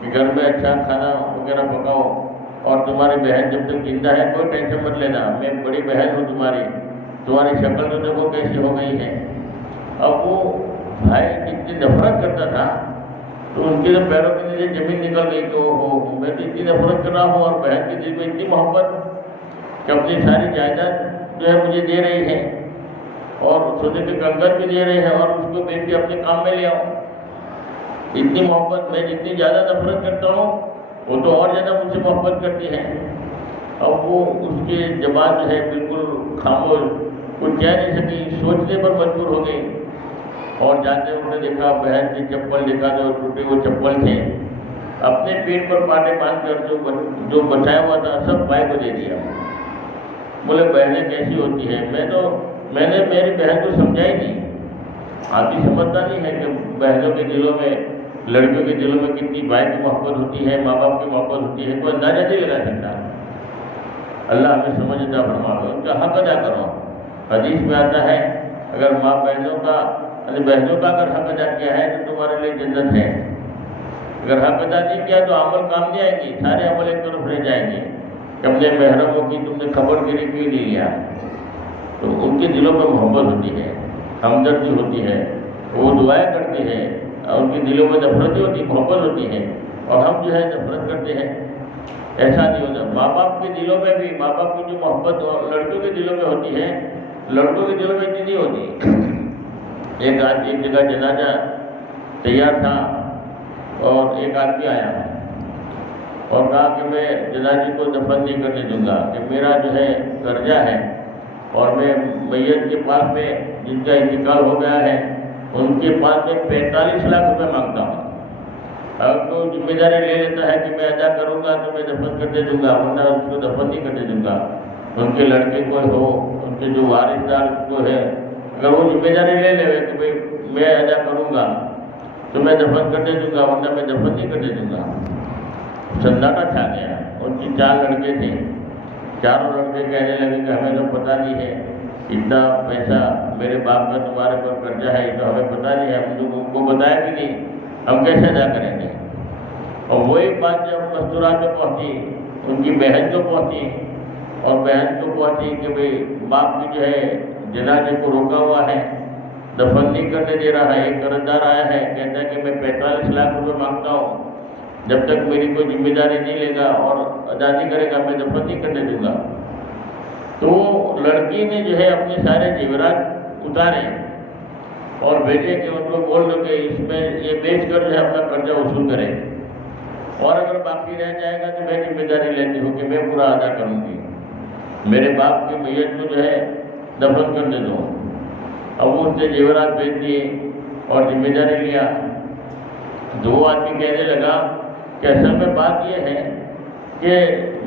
کہ گھر میں اچھا کھانا وغیرہ پکاؤ، اور تمہاری بہن جب تک زندہ ہے کوئی ٹینشن مت لینا، میں بڑی بہن ہوں تمہاری شکل تو دیکھو کیسی ہو گئی ہے۔ اب وہ بھائی جتنی نفرت کرتا تھا تو ان کے جو پیروں کے نیچے زمین نکل گئی کہ میں تو اتنی نفرت کر رہا ہوں اور بہن کے دل میں اتنی محبت کہ اپنی ساری جائیداد جو ہے مجھے دے رہی ہے اور سونے کے کنگن بھی دے رہے ہیں اور اس کو بیچ کے اپنے کام میں لے آؤں۔ اتنی محبت، میں جتنی زیادہ نفرت کرتا ہوں وہ تو اور زیادہ مجھ سے محبت کرتی ہے۔ اب وہ اس کے زبان جو ہے بالکل خاموش، کچھ کہہ نہیں سکی، سوچنے پر مجبور ہو گئی، اور جاتے انہوں نے دیکھا بہن کی چپل دیکھا تو ٹوٹے وہ چپل تھے، اپنے پیٹ پر پاٹے باندھ کر جو بچایا ہوا تھا سب بھائی کو دے دیا۔ بولے بہنیں کیسی ہوتی ہیں، میں نے میری بہن کو سمجھائی نہیں، آپ بھی سمجھتا نہیں ہے کہ بہنوں کے دلوں میں، لڑکیوں کے دلوں میں کتنی بھائی کی محبت ہوتی ہے، ماں باپ کی محبت ہوتی ہے، کوئی اندازہ نہیں لگا سکتا۔ اللہ ہمیں سمجھتا فرماوے، ان کا حق ادا کرو۔ حدیث میں آتا ہے اگر ماں بہنوں کا اگر حق ادا کیا ہے تو تمہارے لیے جنت ہے، اگر حق ادا نہیں کیا تو عمل کام نہیں آئے گی، سارے عمل ایک طرف رہ جائیں گے کہ اپنے محرموں کی تم نے خبر گیری کیوں نہیں لیا۔ تو ان کے دلوں میں محبت ہوتی ہے، ہمدردی ہوتی ہے، وہ دعائیں کرتے ہیں، اور ان کے دلوں میں نفرت ہوتی، محبت ہوتی ہے، اور ہم جو ہے نفرت کرتے ہیں۔ ایسا نہیں ہوتا۔ ماں باپ کے دلوں میں بھی، ماں باپ کی جو محبت لڑکیوں کے دلوں میں ہوتی ہے، لڑکوں کے دلوں میں اتنی نہیں ہوتی۔ ایک جگہ جنازہ تیار تھا اور ایک آدمی آیا اور کہا کہ میں جنازے کو دفن نہیں کرنے دوں گا، کہ میرا جو ہے قرضہ ہے اور میں میت کے پاس میں جن کا انتقال ہو گیا ہے ان کے پاس میں 45 لاکھ روپے مانگتا ہوں۔ اگر کوئی ذمہ داری لے لیتا ہے کہ میں ادا کروں گا تو میں دفن کر دے دوں گا، ورنہ اس کو دفن نہیں کرنے دوں گا۔ ان کے لڑکے کوئی ہو، ان کے جو وارث دار جو ہے، اگر وہ ذمہ داری لے لے کہ بھائی میں ادا کروں گا تو میں دفن کر دے دوں گا، ورنہ میں دفن نہیں کرنے دوں گا۔ سناٹا چھا گیا۔ ان کی 4 لڑکے تھے، چاروں لڑکے کہنے لگے کہ ہمیں تو پتہ نہیں ہے، اتنا پیسہ میرے باپ کا تمہارے پر قرضہ ہے تو ہمیں پتہ نہیں ہے، ہم لوگوں کو بتایا بھی نہیں، ہم کیسے ادا کریں گے۔ اور وہی بات جب مستورات میں پہنچی، ان کی بہن کو پہنچی، اور بہن کو پہنچی کہ بھئی باپ کی جو ہے جنازے کو روکا ہوا ہے، دفن نہیں کرنے دے رہا ہے، ایک قرضدار آیا ہے کہتا ہے کہ میں 45 لاکھ روپے مانگتا ہوں، جب تک میری کوئی ذمہ داری نہیں لے گا اور ادا نہیں کرے گا میں دفن نہیں کرنے دوں گا۔ تو لڑکی نے جو ہے اپنے سارے زیورات اتارے اور بھیجے کہ ان کو بول دو کہ اس میں یہ بیچ کر جو ہے اپنا قرضہ وصول کرے، اور اگر باقی رہ جائے گا تو میں ذمہ داری لیتی ہوں کہ میں پورا ادا کروں گی، میرے باپ کی میت کو جو ہے دفن کر دے دو۔ اب وہ اس نے زیورات بیچ دیے اور ذمہ داری لیا۔ 2 آدمی کہنے لگا کہ اصل میں بات یہ ہے کہ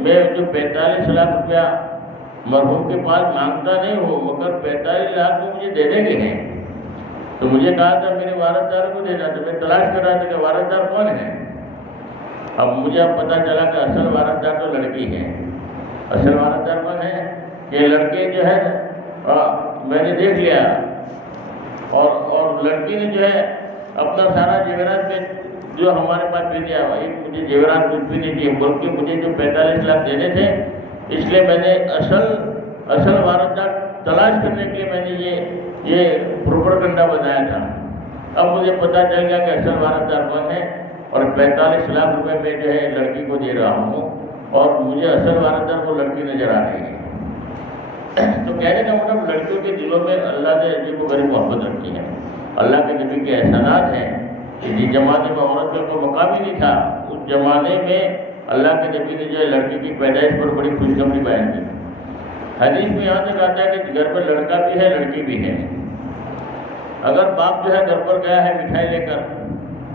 میں جو 45 لاکھ روپیہ مرحوم کے پاس مانگتا نہیں ہو، مگر 45 لاکھ وہ مجھے دینے کے ہیں۔ تو مجھے کہا تھا میرے وارثدار کو دینا، تو میں تلاش کر رہا تھا کہ وارثدار کون ہے۔ اب مجھے پتہ چلا کہ اصل وارثدار تو لڑکی ہے۔ اصل وارثدار کون ہے کہ لڑکے جو ہے میں نے دیکھ لیا، اور لڑکی نے جو ہے اپنا سارا زیورات میں جو ہمارے پاس بھی دیا، مجھے زیورات کچھ بھی نہیں دیے، بلکہ مجھے جو 45 لاکھ دینے تھے، اس لیے میں نے اصل وارثدار تلاش کرنے کے لیے میں نے یہ پروپیگنڈا بنایا تھا۔ اب مجھے پتہ چل گیا کہ اصل وارثدار کون ہے، اور 45 لاکھ روپے میں جو ہے لڑکی کو دے رہا ہوں، اور مجھے اصل وارثدار کو لڑکی نظر آ رہی ہے۔ تو کہنے کا مطلب لڑکیوں کے دلوں میں اللہ نے عجیب و غریب محبت رکھی ہے۔ اللہ کے نبی کے احسانات ہیں کہ جس زمانے میں عورت کا کوئی مقام ہی نہیں تھا، اس زمانے میں اللہ کے نبی نے جو ہے لڑکی کی پیدائش پر بڑی خوشخبری بیان کی۔ حدیث میں یہاں تک آتا ہے کہ گھر میں لڑکا بھی ہے لڑکی بھی ہے۔ اگر باپ جو ہے گھر پر گیا ہے مٹھائی لے کر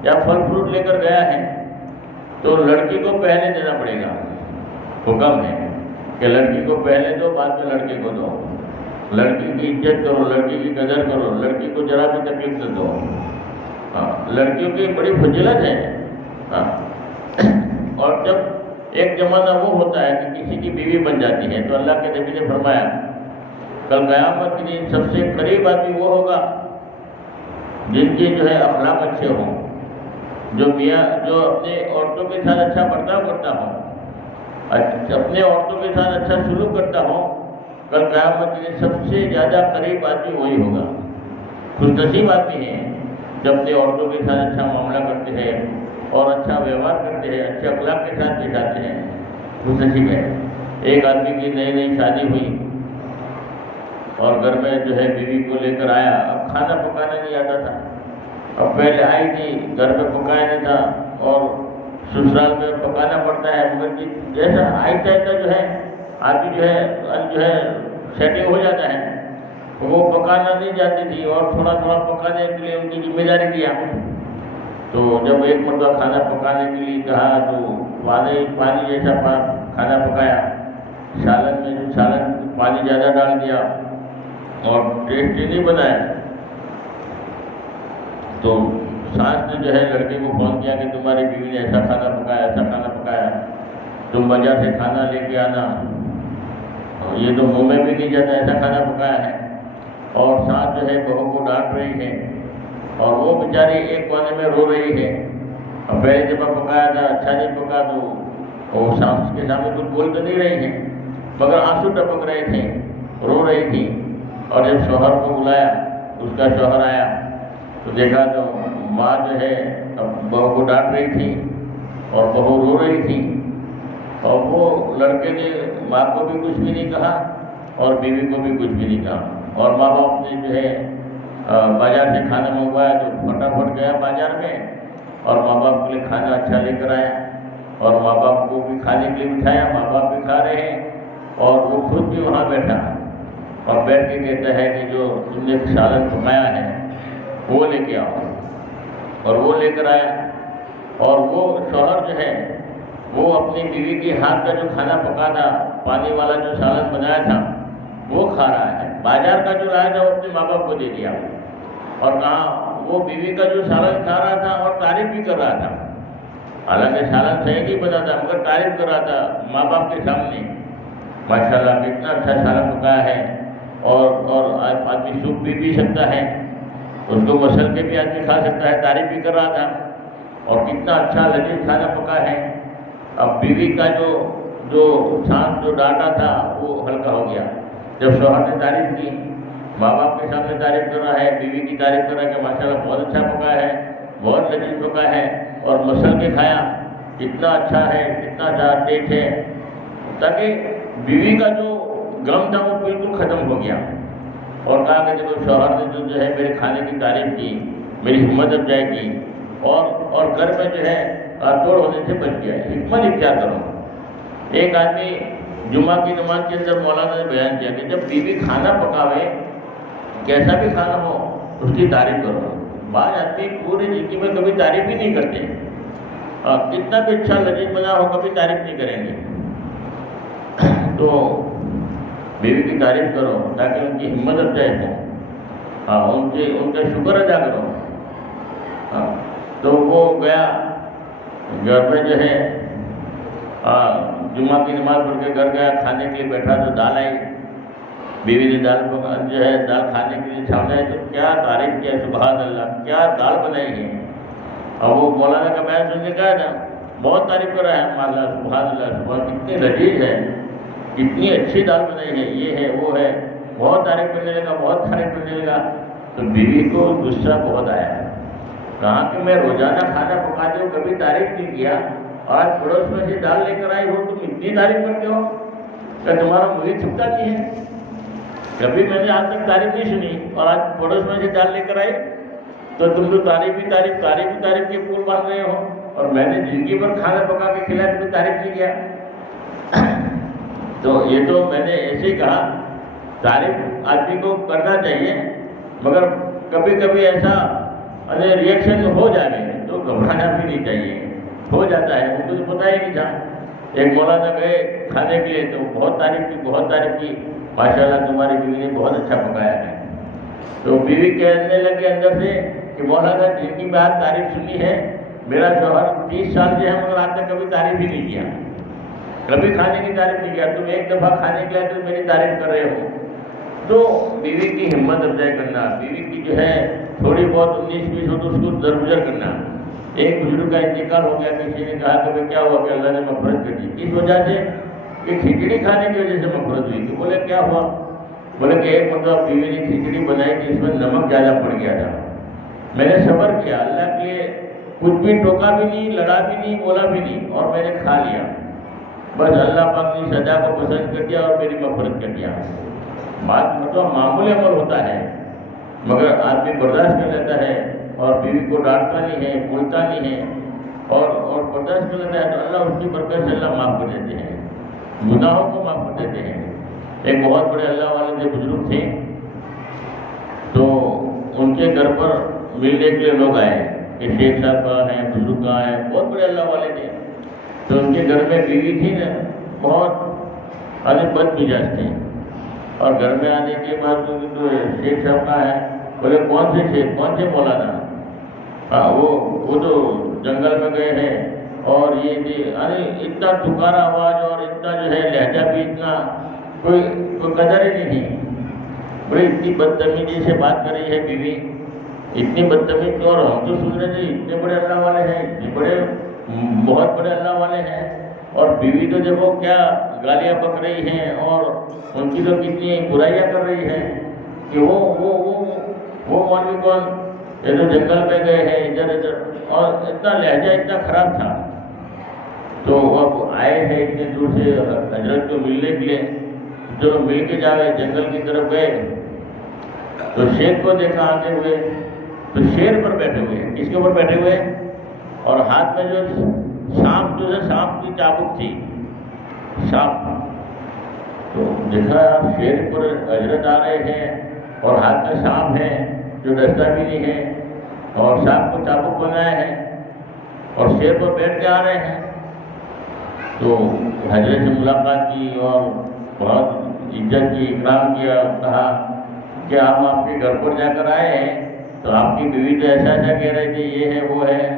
یا پھل فروٹ لے کر گیا ہے، تو لڑکی کو پہلے دینا پڑے گا۔ حکم ہے کہ لڑکی کو پہلے دو، بعد میں لڑکے کو دو۔ لڑکی کی عزت کرو، لڑکی کی قدر کرو، لڑکی کو ذرا بھی تکلیف نہ دو۔ لڑکیوں کی بڑی فضیلت ہے۔ اور جب ایک زمانہ وہ ہوتا ہے کہ کسی کی بیوی بن جاتی ہے، تو اللہ کے نبی نے فرمایا کل قیامت کے دن سب سے قریب آدمی وہ ہوگا جن کے جو ہے اخلاق اچھے ہوں، جو اپنے عورتوں کے ساتھ اچھا برتاؤ کرتا ہو، اپنے عورتوں کے ساتھ اچھا سلوک کرتا ہو۔ کل قیامت کے دن سب سے زیادہ قریب آدمی وہی ہوگا۔ خوش نصیب آدمی ہے جو اپنے عورتوں کے ساتھ اچھا معاملہ کرتے ہیں اور اچھا ویوہار کرتے ہیں، اچھے اخلاق کے ساتھ پیش آتے ہیں، خوش نصیب ہے۔ ایک آدمی کی نئی شادی ہوئی اور گھر میں جو ہے بیوی کو لے کر آیا، اب کھانا پکانا نہیں آتا تھا۔ اب پہلے آئی تھی، گھر میں پکایا نہیں تھا، اور سسرال میں پکانا پڑتا ہے، مگر جیسا آہستہ جو ہے آدمی جو ہے سیٹنگ ہو جاتا ہے، وہ پکانا نہیں جاتی تھی اور تھوڑا پکانے کے لیے ان کی ذمہ داری دیا۔ تو جب ایک مرتبہ کھانا پکانے کے لیے کہا تو پانی جیسا کھانا پکایا، سالن میں پانی زیادہ ڈال دیا اور ٹیسٹی نہیں بنایا۔ تو ساس نے جو ہے لڑکے کو فون کیا کہ تمہاری بیوی نے ایسا کھانا پکایا، تم وجہ سے کھانا لے کے آنا، اور یہ تو منہ میں بھی نہیں جاتا ایسا کھانا پکایا ہے۔ اور ساس جو ہے بہو کو ڈانٹ رہی ہے، اور وہ بیچاری ایک کونے میں رو رہی ہے۔ اور پہلے جب پکایا تھا اچھا نہیں پکا، تو وہ ساس کے سامنے کچھ بول تو نہیں رہی ہے، مگر آنسو ٹپک رہے تھے، رو رہی تھی۔ اور جب شوہر کو بلایا، اس کا شوہر آیا تو دیکھا تو ماں جو ہے بہو کو ڈانٹ رہی تھی اور بہو رو رہی تھی، اور وہ لڑکے نے ماں کو بھی کچھ بھی نہیں کہا اور بیوی کو بھی کچھ بھی نہیں کہا۔ اور ماں باپ نے جو ہے بازار سے کھانا منگوایا تو فٹافٹ گیا بازار میں اور ماں باپ کے لیے کھانا اچھا لے کر آیا، اور ماں باپ کو بھی کھانے کے لیے بٹھایا، ماں باپ بھی کھا رہے ہیں، اور وہ خود بھی وہاں بیٹھا اور بیٹھ کے کہتا ہے کہ جو تم نے سالن پکایا ہے وہ لے کے آؤ، اور وہ لے کر آیا۔ اور وہ شوہر جو ہے وہ اپنی بیوی کے ہاتھ کا جو کھانا پکا تھا، پانی والا جو سالن بنایا تھا وہ کھا رہا ہے، بازار کا جو لایا تھا وہ اپنے ماں باپ کو دے دیا، اور کہا وہ بیوی کا جو سالن کھا رہا تھا اور تعریف بھی کر رہا تھا، حالانکہ سالن صحیح نہیں بنا تھا مگر تعریف کر رہا تھا ماں باپ کے سامنے، ماشاءاللہ کتنا اچھا سالن پکایا ہے، اور آدمی سوپ بھی پی سکتا ہے، اس کو مسل کے بھی آدمی کھا سکتا ہے، تعریف بھی کر رہا تھا، اور کتنا اچھا لذیذ کھانا پکا ہے۔ اب بیوی کا جو سانس جو ڈانٹا تھا وہ ہلکا ہو گیا جب شوہر نے تعریف کی، ماں باپ کے سامنے تعریف کر رہا ہے، بیوی کی تعریف کر رہا ہے کہ ماشاءاللہ بہت اچھا پکا ہے، بہت لذیذ پکا ہے، اور مسل کے کھایا، کتنا اچھا ہے، کتنا اچھا ٹیسٹ ہے، تاکہ بیوی کا جو غم تھا وہ بالکل ختم ہو گیا، اور کہا کہ دیکھو شوہر نے جو ہے میرے کھانے کی تعریف کی، میری ہمت افزائی کی، اور گھر میں جو ہے توڑ ہونے سے بچ گیا۔ حکمت اختیار کرو۔ ایک آدمی جمعہ کی نماز کے اندر مولانا نے بیان کیا کہ جب بیوی کھانا پکاوے، کیسا بھی کھانا ہو اس کی تعریف کرو۔ بعض آدمی پوری زندگی میں کبھی تعریف ہی نہیں کرتے، کتنا بھی اچھا لذیذ بنا ہو کبھی تعریف نہیں کریں گے۔ تو بیوی کی تعریف کرو تاکہ ان کی ہمت افزائی ہو، ہاں ان کا شکر ادا کرو۔ ہاں تو وہ گیا گھر میں جو ہے جمعہ کی نماز پڑھ کے گھر گیا، کھانے کے لیے بیٹھا تو دال آئی، بیوی نے دال جو ہے دال کھانے کے لیے چھاونا ہے تو کیا تعریف کیا، سبحان اللہ کیا دال بنائی ہے۔ اور وہ مولانا کا بیان سننے کا ہے نا، بہت تعریف کر رہا ہے، ماشاء اللہ سبحان اللہ سبحان، کتنی لذیذ ہے، کتنی اچھی دال بنائی ہے، یہ ہے وہ ہے، بہت تعریف کرنے لگا، بہت تعریف کرنے لگا۔ تو بیوی کو غصہ بہت آیا، کہا کہ میں روزانہ کھانا پکاتی ہوں، کبھی تعریف نہیں کیا، اور آج پڑوس میں سے دال لے کر آئی ہو تم اتنی تعریف کرتے ہو کہ تمہارا مجھے چھپتا نہیں ہے، کبھی میں نے آج تک تعریف نہیں سنی، اور آج پڑوس میں سے دال لے کر آئی تو تم تو تعریف ہی تعریف کے پھول باندھ رہے ہو، اور میں نے زندگی بھر کھانا پکا کے کھلایا تمہیں تعریف نہیں کیا۔ تو یہ تو میں نے ایسے ہی کہا، تعریف آدمی کو کرنا چاہیے، مگر کبھی کبھی ایسا ریئیکشن ہو جائے تو گھبرانا بھی نہیں چاہیے، ہو جاتا ہے، مجھے تو پتہ ہی نہیں تھا۔ ایک مولانا گئے کھانے کے لیے تو بہت تعریف کی، ماشاءاللہ تمہاری بیوی نے بہت اچھا پکایا ہے۔ تو بیوی کہنے لگے اندر سے کہ مولانا زندگی میں آج تعریف سنی ہے، میرا شوہر 30 سال سے ہے مگر آج تک کبھی تعریف ہی نہیں کیا، کبھی کھانے کی تعریف نہیں کیا، تم ایک دفعہ کھانے کے لیے تو میری تعریف کر رہے ہو۔ تو بیوی کی ہمت افزائی کرنا، بیوی کی جو ہے تھوڑی بہت 19-20 ہو تو اس کو درگزر کرنا۔ ایک بزرگ کا انتقال ہو گیا، کسی نے کہا کہ کیا ہوا کہ اللہ نے مغفرت کر دی، اس وجہ سے کہ کھچڑی کھانے کی وجہ سے مغفرت ہوئی۔ تو بولے کیا ہوا؟ بولے کہ ایک مرتبہ بیوی نے کھچڑی بنائی کہ اس میں نمک زیادہ پڑ گیا تھا، میں نے صبر کیا، اللہ کے لیے کچھ بھی ٹوکا بھی نہیں، لڑا بھی نہیں، بولا بھی نہیں، اور میں نے کھا لیا، بس اللہ پاک نے سزا کو پسند کر دیا اور میری مغفرت کر دیا۔ بات مطلب معمولی عمل ہوتا ہے، مگر آدمی برداشت کر لیتا ہے، اور بیوی کو ڈانٹتا نہیں ہے، بولتا نہیں ہے، اور برداشت کر لیتا ہے تو اللہ اس کی برکت سے اللہ معاف کر دیتے ہیں، گناہوں کو معاف کر دیتے ہیں۔ ایک بہت بڑے اللہ والے تھے، بزرگ تھے، تو ان کے گھر پر ملنے کے لیے لوگ آئے کہ شیخ صاحب کہاں ہیں، بزرگ کہاں ہیں، بہت بڑے اللہ والے تھے۔ تو ان کے گھر میں بیوی تھی نا، بہت بد مزاج تھی، اور گھر میں آنے کے بعد تو شیخ صاحب کہاں ہے، بولے کون سے شیخ، کون سے مولانا؟ وہ تو جنگل میں گئے ہیں، اور یہ جی اتنا ٹھکارا آواز اور اتنا جو ہے لہجہ بھی اتنا کوئی قدر ہی نہیں، بڑی اتنی بدتمیزی سے بات کر رہی ہے بیوی، اتنی بدتمیز، اور ہم تو سن رہے تھے اتنے بڑے اللہ والے ہیں، اتنے بڑے بہت بڑے اللہ والے ہیں، اور بیوی تو دیکھو کیا گالیاں پک رہی ہیں، اور ان کی تو کتنی برائیاں کر رہی ہیں کہ وہ مولوی کون، یہ تو جنگل میں گئے ہیں ادھر، اور اتنا لہجہ اتنا خراب تھا۔ تو اب آئے ہیں اتنے دور سے حضرت کو ملنے کے لیے، جو مل کے جا گئے، جنگل کی طرف گئے تو شیر کو دیکھا آتے ہوئے، تو شیر پر بیٹھے ہوئے، کس کے اوپر بیٹھے ہوئے، اور ہاتھ میں جو سانپ، جو ہے سانپ کی چابک تھی، سانپ، تو دیکھا شیر پر حضرت آ رہے ہیں اور ہاتھ میں سانپ ہے جو ڈستا بھی نہیں ہے، اور سانپ کو چابک بنایا ہے، اور شیر پر بیٹھ کے آ رہے ہیں۔ تو حضرت سے ملاقات کی اور بہت عزت کی، اکرام کیا، کہا کہ ہم آپ کے گھر پر جا کر آئے ہیں تو آپ کی بیوی تو ایسا کہہ رہے تھے، یہ ہے وہ ہے،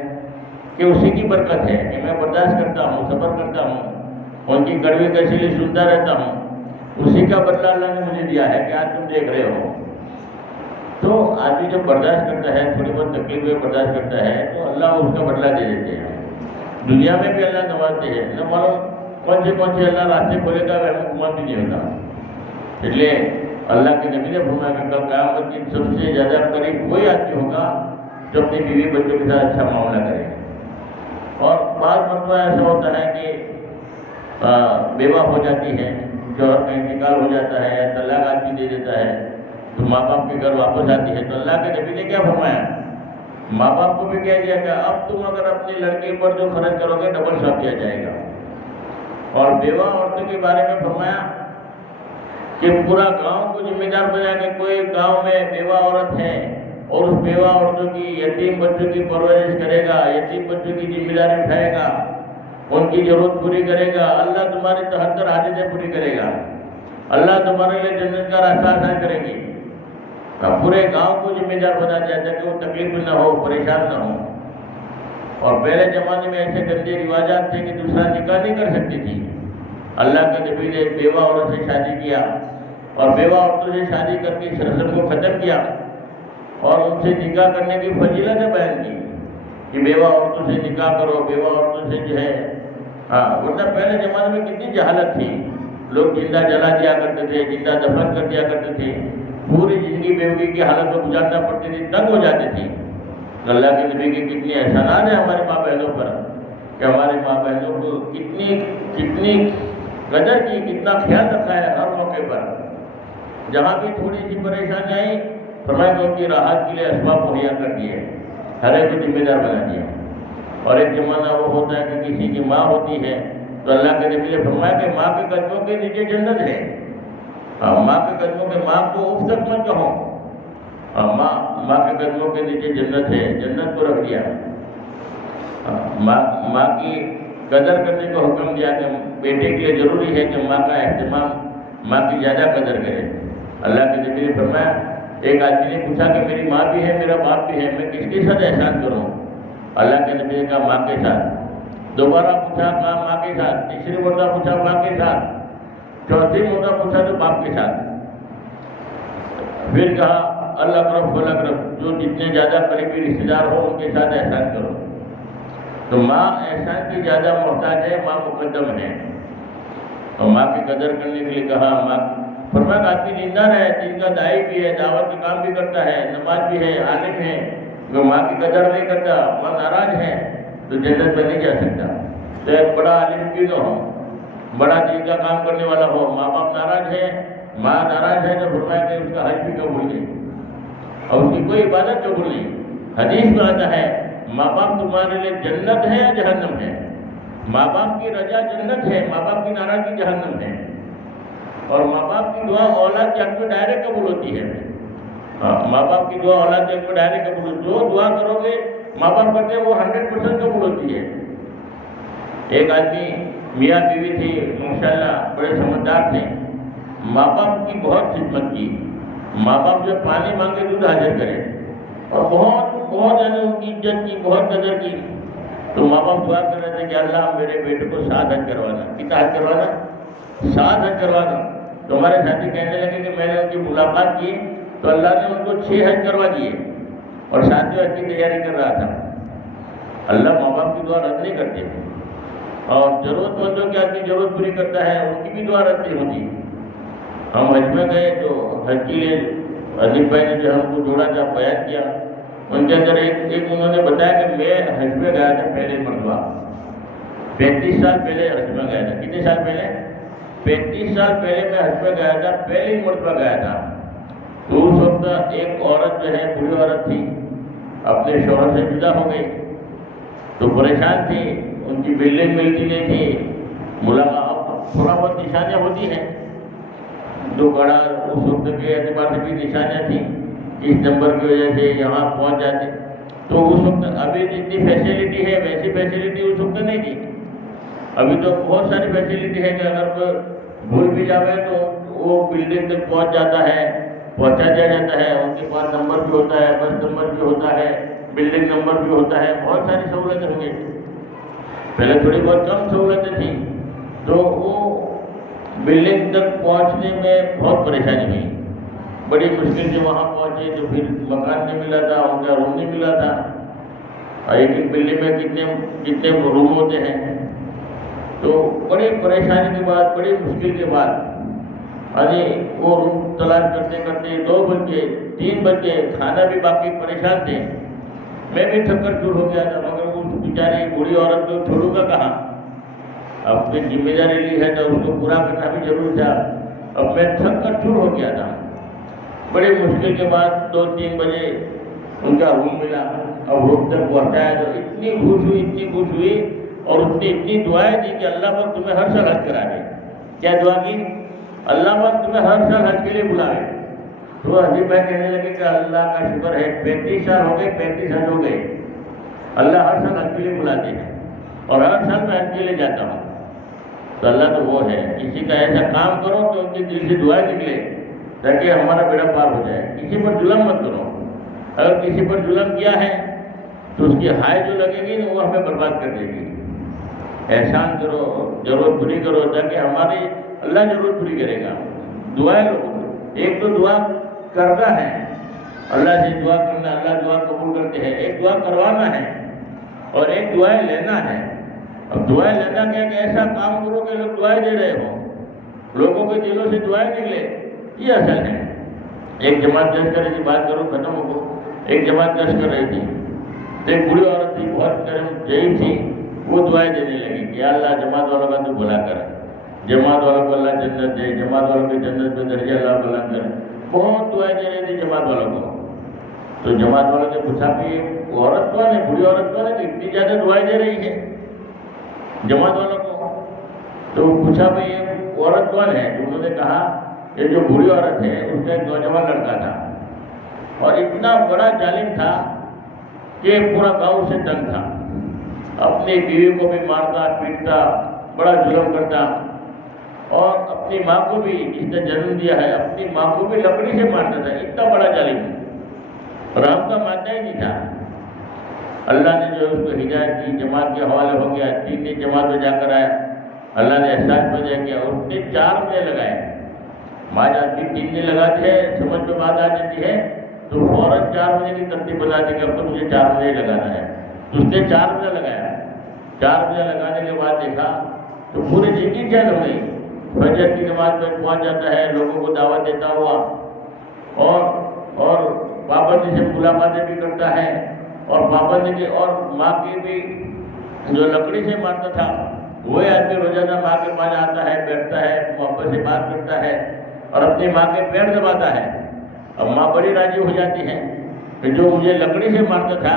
کہ اسی کی برکت ہے کہ میں برداشت کرتا ہوں، صبر کرتا ہوں، ان کی کڑوی کسیلی سنتا رہتا ہوں، اسی کا بدلہ اللہ نے مجھے دیا ہے کہ آج تم دیکھ رہے ہو۔ تو آدمی جب برداشت کرتا ہے، تھوڑی بہت تکلیف میں برداشت کرتا ہے تو اللہ اس کا بدلہ دے دیتے ہیں، دنیا میں بھی اللہ نوازتے ہیں، نہ معلوم کون سے اللہ راستے کھولے گا، وہاں گمان بھی نہیں ہوتا۔ اس لیے اللہ کے نبی نے فرمایا کہ کل قیامت کی سب سے زیادہ قریب وہی آدمی ہوگا جو اپنی بیوی بچوں کے ساتھ اچھا معاملہ کرے۔ اور بعض مرتبہ ایسا ہوتا ہے کہ بیوہ ہو جاتی ہے، شوہر کا انتقال ہو جاتا ہے، یا طلاق آدمی دے دیتا ہے، تو ماں باپ کے گھر واپس آتی ہے، تو اللہ کے نبی نے کیا فرمایا، ماں باپ کو بھی کہہ دیا کہ اب تم اگر اپنی لڑکی پر جو خرچ کرو گے ڈبل ثواب دیا جائے گا۔ اور بیوہ عورتوں کے بارے میں فرمایا کہ پورا گاؤں کو ذمہ دار بنا کہ کوئی گاؤں میں بیوہ عورت ہے اور اس بیوہ عورتوں کی یتیم بچوں کی پرورش کرے گا، یتیم بچوں کی ذمہ داری اٹھائے گا، ان کی ضرورت پوری کرے گا، اللہ تمہاری 73 حاجتیں پوری کرے گا۔ اللہ تمہارے لیے جنت کا راستہ آسان کریں گے. پورے گاؤں کو ذمہ دار بنا دیا تھا کہ وہ تکلیف نہ ہو، پریشان نہ ہو. اور پہلے زمانے میں ایسے گندے رواجات تھے کہ دوسرا نکاح نہیں کر سکتی تھی. اللہ کے نبی نے بیوہ عورت سے شادی کیا اور بیوہ عورتوں سے شادی کر کے اس رسم کو ختم کیا اور ان سے نکاح کرنے کی فضیلت بیان کی کہ بیوہ عورتوں سے نکاح کرو، بیوہ عورتوں سے جو ہے ورنہ پہلے زمانے میں کتنی جہالت تھی. لوگ زندہ جلا دیا کرتے تھے، زندہ دفن کر دیا کرتے تھے، پوری زندگی بیوگی کی حالت میں گزارنا پڑتی تھی، تنگ ہو جاتی تھی. اللہ کے نبی کے کتنے احسانات ہیں ہمارے ماں بہنوں پر کہ ہمارے ماں بہنوں کو کتنی قدر کی، کتنا خیال رکھا ہے ہر موقع پر. جہاں بھی تھوڑی سی پریشانی آئی فرمایا کہ ان کی راحت کے لیے اسباب مہیا کر دیے، ہر ایک کو ذمہ دار بنا دیا. اور ایک زمانہ وہ ہوتا ہے کہ کسی کی ماں ہوتی ہے تو اللہ کے نبی نے فرمایا کہ ماں کے قدموں کے نیچے جنت ہے. ماں کے قدموں کے ماں کو اف تک مت کہو. ماں کے قدموں کے نیچے جنت ہے، جنت کو رکھ دیا. ماں کی قدر کرنے کو حکم دیا کہ بیٹے کے لیے ضروری ہے کہ ماں کا اہتمام، ماں کی زیادہ قدر کرے. اللہ کے نبی نے فرمایا ایک آدمی نے پوچھا کہ میری ماں بھی ہے، میرا باپ بھی ہے، میں کس کے ساتھ احسان کروں؟ اللہ کے نبی نے کہا ماں کے ساتھ. دوبارہ پوچھا کہا ماں کے ساتھ. تیسری مرتبہ پوچھا ماں کے ساتھ. چوتھی مرتبہ پوچھا تو باپ کے ساتھ. پھر کہا اللہ کرو فلا کرو، جو جتنے زیادہ قریبی رشتے دار ہو ان کے ساتھ احسان کرو. تو ماں احسان کی زیادہ محتاج ہے، ماں مقدم ہے. اور ماں کی قدر کرنے کے لیے کہا ماں. فرمایا کہ آدمی دیندار ہے، دین کا داعی بھی ہے، دعوت کا کام بھی کرتا ہے، نماز بھی ہے، عالم ہے، جو ماں کی قدر نہیں کرتا، ماں ناراض ہے تو جنت میں نہیں جا سکتا. تو ایک بڑا عالم کیوں نہ ہو، بڑا دین کا کام کرنے والا ہو، ماں باپ ناراض ہے، ماں ناراض ہے تو فرمایا کہ اس کا حج بھی قبول نہیں اور اس کی کوئی عبادت قبول نہیں. حدیث میں آتا ہے ماں باپ تمہارے لیے جنت ہے یا جہنم ہے. ماں باپ کی رضا جنت ہے، ماں باپ کی ناراضگی جہنم ہے. اور ماں باپ کی دعا اولاد کے حق میں ڈائریکٹ قبول ہوتی ہے. ماں باپ کی دعا اولاد کے حق میں ڈائریکٹ قبول ہوتی ہے. جو دعا کرو گے ماں باپ کرتے ہیں وہ 100% قبول ہوتی ہے. ایک آدمی میاں بیوی تھی، ماشاءاللہ بڑے سمجھدار تھے. ماں باپ کی بہت خدمت کی. ماں باپ جو پانی مانگے دودھ حاضر کرے اور بہت یعنی ان کی عزت کی، بہت قدر کی. تو ماں باپ دعا کر رہے تھے کہ اللہ میرے بیٹے کو 7 حج کروانا. کتنا حج کروانا؟ 7 حج کروانا. تو ہمارے ساتھی کہنے لگے کہ میں نے ان کی ملاقات کی تو اللہ نے ان کو 6 حج کروا دیے اور 7ویں حج کی تیاری کر رہا تھا. اللہ ماں باپ کی دعا رد نہیں کرتے اور ضرورت مندوں کی آدمی ضرورت پوری کرتا ہے، ان کی بھی دعا رد نہیں ہوتی. ہم حج میں گئے تو حج کے لیے عظیم بھائی نے جو ہم کو جوڑا تھا بیان کیا. ان کے اندر ایک انہوں نے بتایا کہ میں حج میں گیا تھا پہلے مرتبہ 35 سال پہلے حج میں گیا تھا. کتنے سال پہلے؟ 35 سال پہلے میں حج میں گیا تھا، پہلی مرتبہ گیا تھا. تو اس وقت ایک عورت جو ہے بوڑھی عورت تھی، اپنے شوہر سے جدا ہو گئی تو پریشان تھی. ان کی بلڈنگ ملتی نہیں تھی. ملاقات تھوڑا بہت نشانیاں ہوتی ہیں، دو گڑا اس وقت کے اعتبار سے بھی نشانیاں تھیں کہ اس نمبر کی وجہ سے یہاں پہنچ جاتے. تو اس وقت ابھی جتنی فیسلٹی ہے ویسی فیسلٹی اس وقت نہیں تھی. ابھی تو بہت ساری فیسلٹی ہے کہ اگر کوئی بھول بھی جاوے تو وہ بلڈنگ تک پہنچ جاتا ہے، پہنچا دیا جاتا ہے. ان کے پاس نمبر بھی ہوتا ہے، بس نمبر بھی ہوتا ہے، بلڈنگ نمبر بھی ہوتا ہے. بہت ساری سہولتیں ہوں گی. پہلے تھوڑی بہت کم سہولتیں تھیں تو وہ بلڈنگ تک پہنچنے میں بہت پریشانی ہوئی. بڑی مشکل سے وہاں پہنچے تو پھر مکان نہیں ملا تھا، ان کا روم نہیں ملا تھا. ایک ایک بلڈنگ میں کتنے روم ہوتے ہیں. تو بڑی پریشانی کے بعد، بڑی مشکل کے بعد وہ روم تلاش کرتے کرتے 2 بج گئے، 3 بج گئے. کھانا بھی باقی، پریشان تھے. میں بھی تھک کر چور ہو گیا تھا مگر وہ بیچاری بوڑھی عورت کو چھوڑوں گا کہاں؟ اب نے ذمہ داری لی ہے تو اس کو پورا کرنا بھی ضروری تھا. اب میں تھک کر چور ہو گیا تھا. بڑی مشکل کے بعد 2-3 بجے ان کا روم ملا. اب روم تک پہنچایا تو اتنی خوش ہوئی اور اتنی دعائیں دی کہ اللہ پاک تمہیں ہر سال حج کرا دے. کیا دعا کی؟ اللہ پاک تمہیں ہر سال حج کے لیے بلائے. تو عجیب بھائی کہنے لگے کہ اللہ کا شکر ہے 35 سال ہو گئے، 35 حج ہو گئے. اللہ ہر سال حج کے لیے بلاتے ہیں اور ہر سال میں حج کے لیے جاتا ہوں. تو اللہ تو وہ ہے، کسی کا ایسا کام کرو کہ ان کے دل سے دعائیں نکلے تاکہ ہمارا بیڑا پار ہو جائے۔ کسی پر ظلم مت کرو، اگر کسی پر ظلم کیا ہے تو اس کی ہائے جو لگے گی نا وہ ہمیں برباد کر دے گی۔ احسان کرو، ضرورت پوری کرو تاکہ ہماری اللہ ضرورت پوری کرے گا۔ دعائیں لو، ایک تو دعا کرنا ہے، اللہ سے دعا کرنا، اللہ دعا قبول کرتے ہیں، ایک دعا کروانا ہے اور ایک دعائیں لینا ہے۔ اب دعائیں لینا کیا کہ ایسا کام کرو کہ لوگ دعائیں دے رہے ہوں، لوگوں کے دلوں سے دعائیں نکلے، یہ اصل ہے۔ ایک جماعت گشت کر رہی تھی، بات کروں ختم ہو گو، ایک جماعت گشت کر رہی تھی، ایک بوڑھی عورت تھی، بہت کرم ضعیف تھی، وہ دعائیں دینے لگی کہ یا اللہ جماعت والوں کا تو بھلا کر، جماعت والوں کو اللہ جنت دے، جماعت والوں کی جنت میں درجہ اللہ بلند کرے، بہت دعائیں دے رہی تھی جماعت والوں کو۔ تو جماعت والوں نے پوچھا کہ وہ عورت کون ہے، بوڑھی عورت کون ہے کہ اتنی زیادہ دعائیں دے رہی ہے جماعت والوں کو؟ تو پوچھا بھائی یہ عورت کون ہے؟ تو انہوں نے کہا یہ جو بوڑھی عورت ہے اس کا ایک نوجوان لڑکا تھا اور اتنا بڑا ظالم تھا کہ پورا گاؤں سے تنگ تھا، اپنی بیوی کو بھی مارتا پیٹتا، بڑا ظلم کرتا، اور اپنی ماں کو بھی، جس نے جنم دیا ہے اپنی ماں کو بھی لکڑی سے مارتا تھا، اتنا بڑا ظالم رحم کا مانتا ہی نہیں تھا۔ اللہ نے جو اس کو ہدایت کی، جماعت کے حوالے ہو گیا، 3 دن جماعت میں جا کر آیا، اللہ نے احساس پیدا کیا، اس نے 4 مہینے لگائے۔ ماں جاتی 3 دن لگاتی ہے، سمجھ میں بات آ جاتی ہے تو فوراً 4 مہینے کی ترتیب بتا دی کہ اب تو مجھے 4 مہینے لگانا ہے، تو اس نے 4 مہینے لگایا۔ 4 مہینے لگانے کے بعد دیکھا تو پوری زندگی چل ہو گئی، فجر کی نماز میں پہنچ جاتا ہے، لوگوں کو دعوت دیتا ہوا، اور پابندی سے ملاقاتیں بھی کرتا ہے، اور پابندی کے، اور ماں کی بھی جو لکڑی سے مارتا تھا وہی آدمی روزانہ ماں کے پاس آتا ہے، بیٹھتا ہے، محبت سے بات کرتا ہے اور اپنی ماں کے پیر دباتا ہے۔ اب ماں بڑی راضی ہو جاتی ہے کہ جو مجھے لکڑی سے مارتا تھا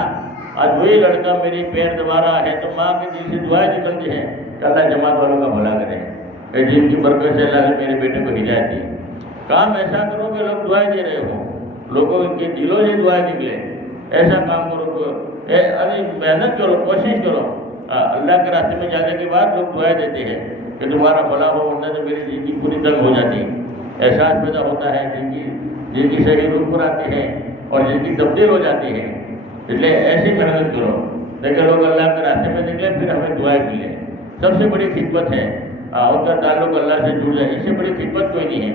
آج وہی لڑکا میری پیر دبا رہا ہے، تو ماں کے دل سے دعائیں نکلتی ہیں کہ اللہ جماعت والوں کا بھلا کرے، کہ جن کی برکت سے اللہ نے میرے بیٹے کو ہدایت دی۔ کام ایسا کرو کہ لوگ دعائیں دے رہے ہوں، لوگوں کے دلوں سے دعائیں نکلے، ایسا کام کرو کہ محنت کرو، کوشش کرو۔ اللہ کے راستے میں جانے کے بعد لوگ دعائیں دیتے ہیں کہ تمہارا بھلا ہو، ورنہ تو میری زندگی پوری تنگ ہو جاتی۔ احساس پیدا ہوتا ہے، جن کی صحیح روح پر آتی ہے اور جن کی تبدیل ہو جاتی ہے، اس لیے ایسی محنت کرو لیکن لوگ اللہ کے راستے میں نکلے، پھر ہمیں دعائیں ملے۔ سب سے بڑی خدمت ہے ان کا تعلق اللہ سے جڑ جائے، اس سے بڑی خدمت کوئی نہیں ہے۔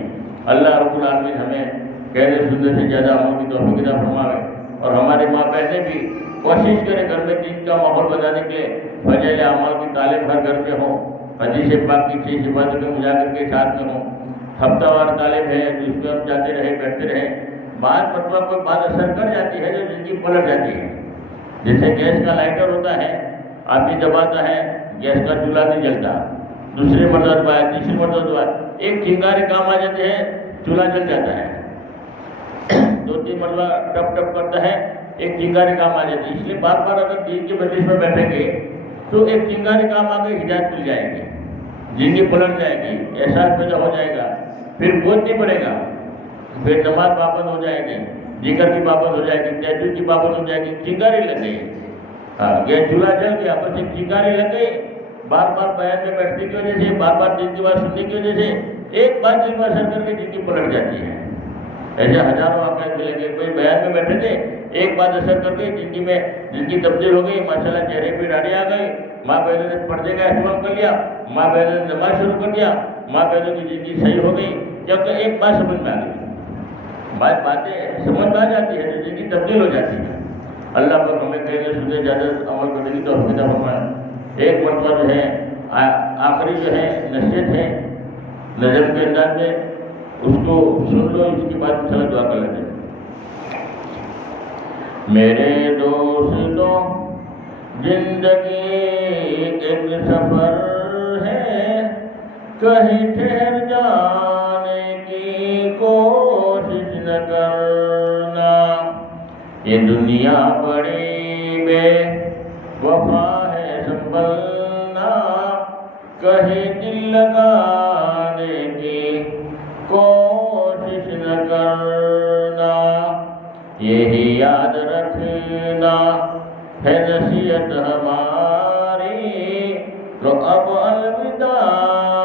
اللہ رب العالمین ہمیں کہنے سننے سے زیادہ عمل کی توفیق عطا فرمائے، اور ہماری ماں بہنیں بھی کوشش کریں گھر میں دین کا ماحول بنانے کے لیے، فضائل اعمال کی تعلیم ہر گھر میں ہو، حدیث پاک کی 6 صفات کے مجاہدے کے ساتھ میں ہو، ہفتہ وار تعلیم ہے جس میں ہم جاتے رہے بیٹھتے رہے۔ بعض مرتبہ کوئی بات اثر کر جاتی ہے جو زندگی پلٹ جاتی ہے، جیسے گیس کا لائٹر ہوتا ہے، آدمی دباتا ہے گیس کا چولہا نہیں جلتا، دوسری مرتبہ دبایا، تیسری مرتبہ دبایا، ایک چنگاری کام آ جاتے ہیں چولہا جل جاتا ہے، 2-3 مرتبہ ٹپ ٹپ کرتا ہے ایک چنگاری کام آ جاتی ہے۔ اس لیے بار بار اگر دین کی مجلس میں بیٹھیں گے تو ایک چنگاری کام آ کے ہدایت مل جائے گی، زندگی پلٹ جائے گی، احساس پیدا ہو جائے گا، پھر بوجھ نہیں پڑے گا، پھر نماز پابند ہو جائے گی، ذکر کی پابند ہو جائے گی، تہجد کی پابند ہو جائے گی۔ چنگاری لگ گئی، یہ چولہا جل گیا، بس ایک چنگاری لگ گئی، بار بار بیان میں بیٹھنے کی وجہ سے، بار بار دین کی بات سننے کی وجہ سے ایک بات دل میں اثر کر کے زندگی پلٹ جاتی ہے۔ ایسے ہزاروں واقعات ملیں گے، کوئی بیان میں بیٹھے تھے، ایک بات اثر کر کے زندگی میں جن کی تبدیل ہو گئی، ماشاءاللہ چہرے پہ داڑھی آ گئی، ماں بہنوں نے پردے کا اہتمام کر لیا، ماں بہنوں نے نماز شروع کر دیا، ماں بہنوں کی زندگی صحیح ہو گئی، کیونکہ ایک بات سمجھ میں آ گئی۔ باتیں سمجھ میں آ جاتی ہے تو زندگی تبدیل ہو جاتی ہے۔ اللہ پر ہمیں کہنے سننے زیادہ عمل کرنے کی توفیق عطا فرمائے۔ ایک مرتبہ جو ہے آخری جو ہے نصیحت ہے نظم کے انداز میں، اس کو سن لو، اس کے بعد انشاءاللہ دعا کر لیتے ہیں۔ میرے دوستوں زندگی ایک سفر ہے، کہیں ٹھہر جانے کی کوشش نہ کرنا، یہ دنیا بڑی بے وفا ہے سنبھلنا، کہیں دل لگانے کی کوشش نہ کرنا، یہی یاد رکھنا ہے نصیحت ہماری، تو اب الوداع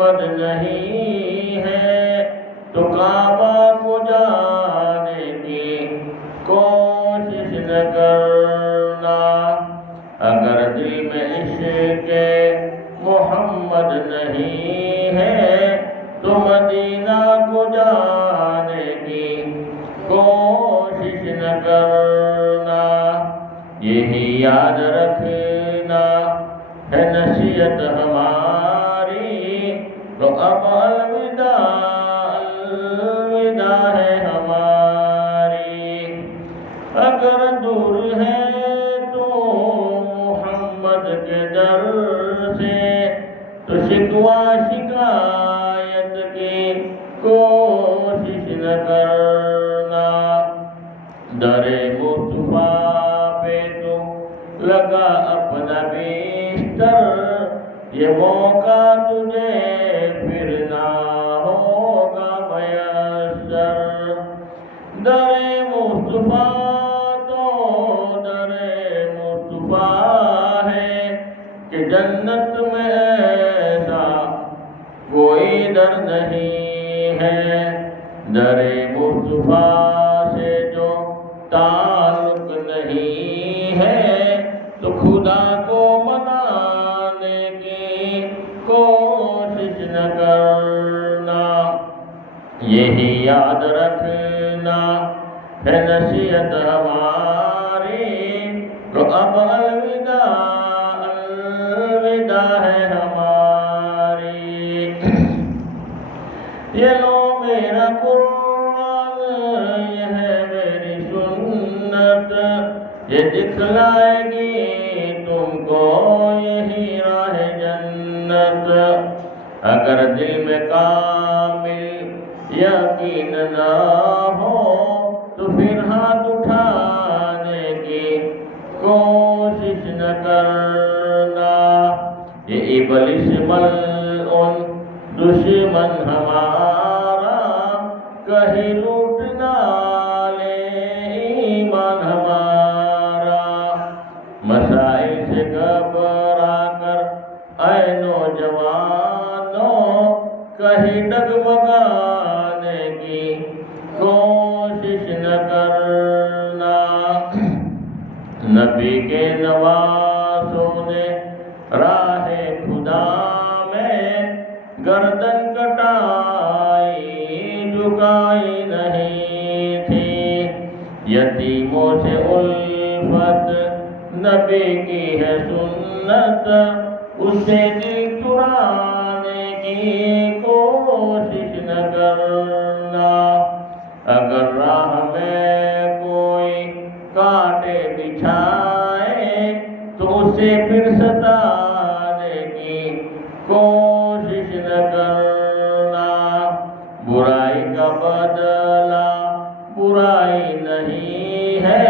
محمد نہیں ہے تو کعبہ کو جانے کی کوشش نہ کرنا۔ اگر دل میں عشق محمد نہیں ہے تو مدینہ کو جانے کی کوشش نہ کرنا۔ یہی یاد رکھنا ہے نصیحت ہماری، تو اب الوداع الوداع ہے ہماری۔ اگر دور ہے تو محمد کے در سے تو شکوہ شکایت کی کوشش نہ کرنا۔ در مصطفیٰ پہ تو لگا اپنا بستر، یہ موقع تجھے پھر نہ ہوگا میسر۔ در مصطفیٰ تو در مصطفیٰ ہے کہ جنت میں ایسا کوئی در نہیں ہے۔ در مصطفیٰ سے جو تعلق نہیں ہے تو خدا کو منانے کی کوشش نہ کرنا۔ یہی یاد رکھنا ہے نصیحت ہماری، تو اب الوداع الوداع ہے ہماری۔ یہ لو میرا قرآن، یہ ہے میری سنت، یہ دکھلائے گی تم کو یہی راہ جنت۔ اگر دل میں کامل یقین نہ ہو تو پھر ہاتھ اٹھانے کی کوشش نہ کرنا۔ یہ ابلیس ملعون دشمن ہمارا کہیں لوٹ نہ لے ایمان ہمارا۔ مسائل سے گھبرا کر اے نوجوانوں کہیں ڈگمگانے کی کوشش نہ کرنا۔ نبی کے نواسوں نے راہ خدا میں گردن کٹائی جھکائی نہیں تھی۔ یتیموں سے الفت نبی کی ہے سنت، اسے دل چرانے کی کوشش نہ کرنا۔ اگر راہ میں کوئی کانٹے بچھائے تو اسے پھر ستانے کی کوشش نہ کرنا۔ برائی کا بدلہ برائی نہیں ہے،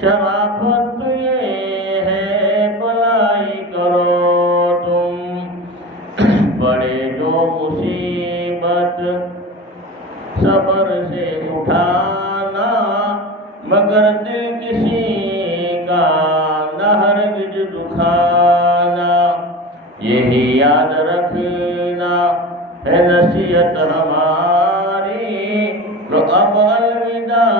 شرافت یہ ہے بلائی کرو تم۔ بڑے جو مصیبت صبر سے اٹھانا، مگر دل کسی کا نہ ہرگز دکھانا۔ یہی یاد رکھنا ہے نصیحت ہماری، تو اب الوداع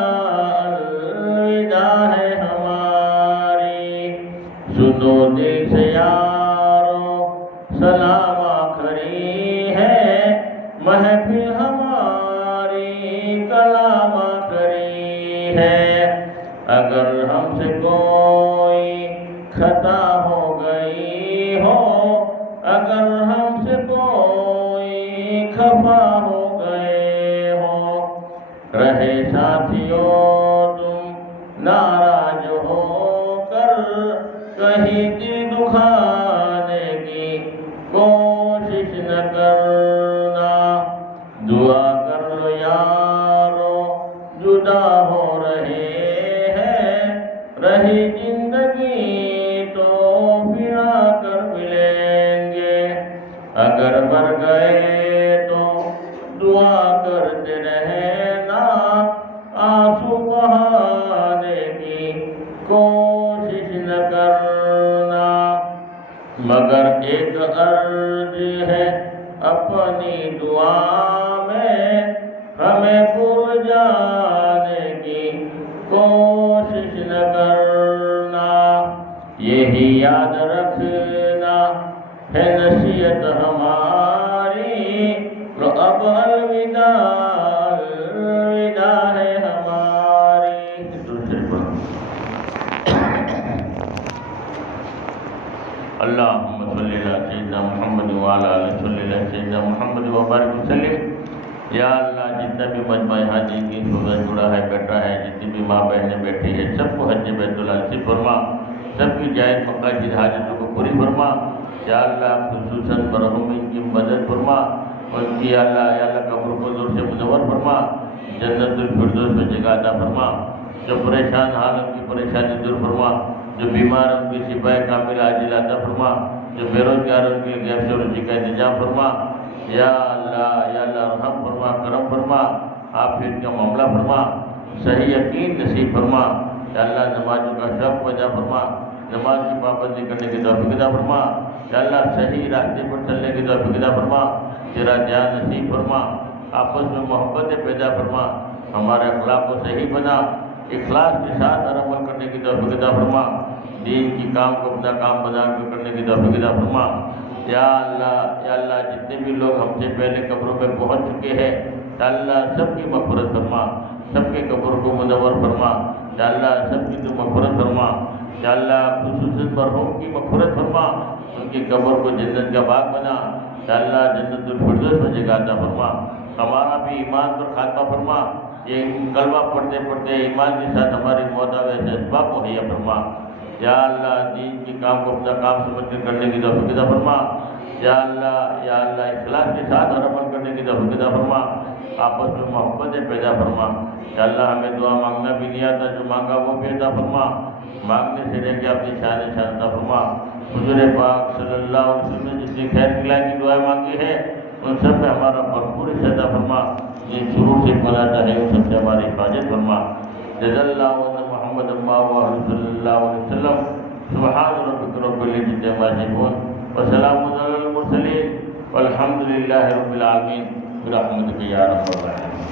الوداع ہے ہماری۔ سنو دل سے یارو سلام آخری ہے، محفل ہماری کلام آخری ہے۔ اگر ہم سے کوئی خطا ہو گئی ہو، اگر ہم سے کوئی خفا ہو گئے ہو، رہے ساتھیوں تم ناراض ہو کر کہیں دل دکھانے کی کوشش نہ کرنا۔ دعا کر لو یارو جدا ہو رہے ہیں، رہی زندگی تو پھر آ کر ملیں گے۔ اگر مر گئے تو دعا کرتے رہنا، آنسو بہانے کی کوشش نہ کرنا۔ مگر ایک عرض ہے اپنی دعا میں ہمیں بھول جانے کی کوشش نہ کرنا، یہی یاد رکھنا ہے نصیحت ہماری، تو اب الوداع الوداع ہے ہماری۔ دوسرے پر اللہم صلی علی سیدنا محمد وعلی آلہ صلی علی سیدنا محمد وبارک وسلم۔ یا اللہ جتنا بھی مجمع حاجی کی صورت جڑا ہے بیٹھا ہے، جتنی بھی ماں بہنیں بیٹھی ہے، سب کو حج بیت اللہ نصیب فرما، سب کی جائز مقاصد حاجتوں کو پوری فرما۔ یا اللہ خصوصاً مرحوم ان کی مدد فرما، ان کی یا اللہ قبر کو نور سے منور فرما، جنت الفردوس میں جگہ عطا فرما، جو پریشان حال ان کی پریشانی دور فرما، جو بیمار ان کی شفا کامل عاجل عطا فرما، جو بے روزگار ان کے لیے گیس اور روزی کا انتظام فرما۔ یا اللہ رحم فرما، کرم فرما، عافیت کا معاملہ فرما، صحیح یقین نصیب فرما۔ یا اللہ نمازوں کا شوق پیدا فرما، نماز کی پابندی کرنے کی توفیق عطا فرما۔ یا اللہ صحیح راستے پر چلنے کی توفیق عطا فرما، تیرا دھیان نصیب فرما، آپس میں محبتیں پیدا فرما، ہمارے اخلاق کو صحیح بنا، اخلاص کے ساتھ ہر عمل کرنے کی توفیق عطا فرما، دین کی کام کو اپنا کام بنا کر کرنے کی توفیق عطا فرما۔ یا اللہ جتنے بھی لوگ ہم سے پہلے قبروں میں پہنچ چکے ہیں، یا اللہ سب کی مغفرت فرما، سب کے قبر کو منور فرما۔ یا اللہ سب کی تو مغفرت فرما۔ یا اللہ خصوصاً مرحوم کی مغفرت فرما، ان کی قبر کو جنت کا باغ بنا۔ یا اللہ جنت الفردوس میں جگہ عطا فرما، ہمارا بھی ایمان پر خاتمہ فرما، یہ کلمہ پڑھتے پڑھتے ایمان کے ساتھ ہماری موت آوے سے اسباب مہیا فرما۔ یا اللہ دین کی کام کو اپنا کام سمجھ کر کرنے کی توفیق عطا فرما۔ یا اللہ اخلاص کے ساتھ ہر عمل کرنے کی توفیق عطا فرما، آپس میں محبتیں پیدا فرما۔ یا اللہ ہمیں دعا مانگنا بھی نہیں آتا، جو مانگا وہ بھی عطا فرما، مانگنے سے رہ کے اپنی شان عطا فرما۔ حضور پاک صلی اللہ علیہ وسلم نے جتنی خیر خلائی کی دعائیں مانگی ہے، ان سب میں ہمارا بھرپور حصہ عطا فرما، جن شروع سے پناہ چاہے ان سب سے ہماری حفاظت فرما۔ جزا اللہ عنہ محمد صلی اللہ علیہ وسلم۔ سبحان ربک رب العزۃ عما یصفون وسلام علی المرسلین والحمد للہ رب العالمین برحمتک یا ارحم الراحمین۔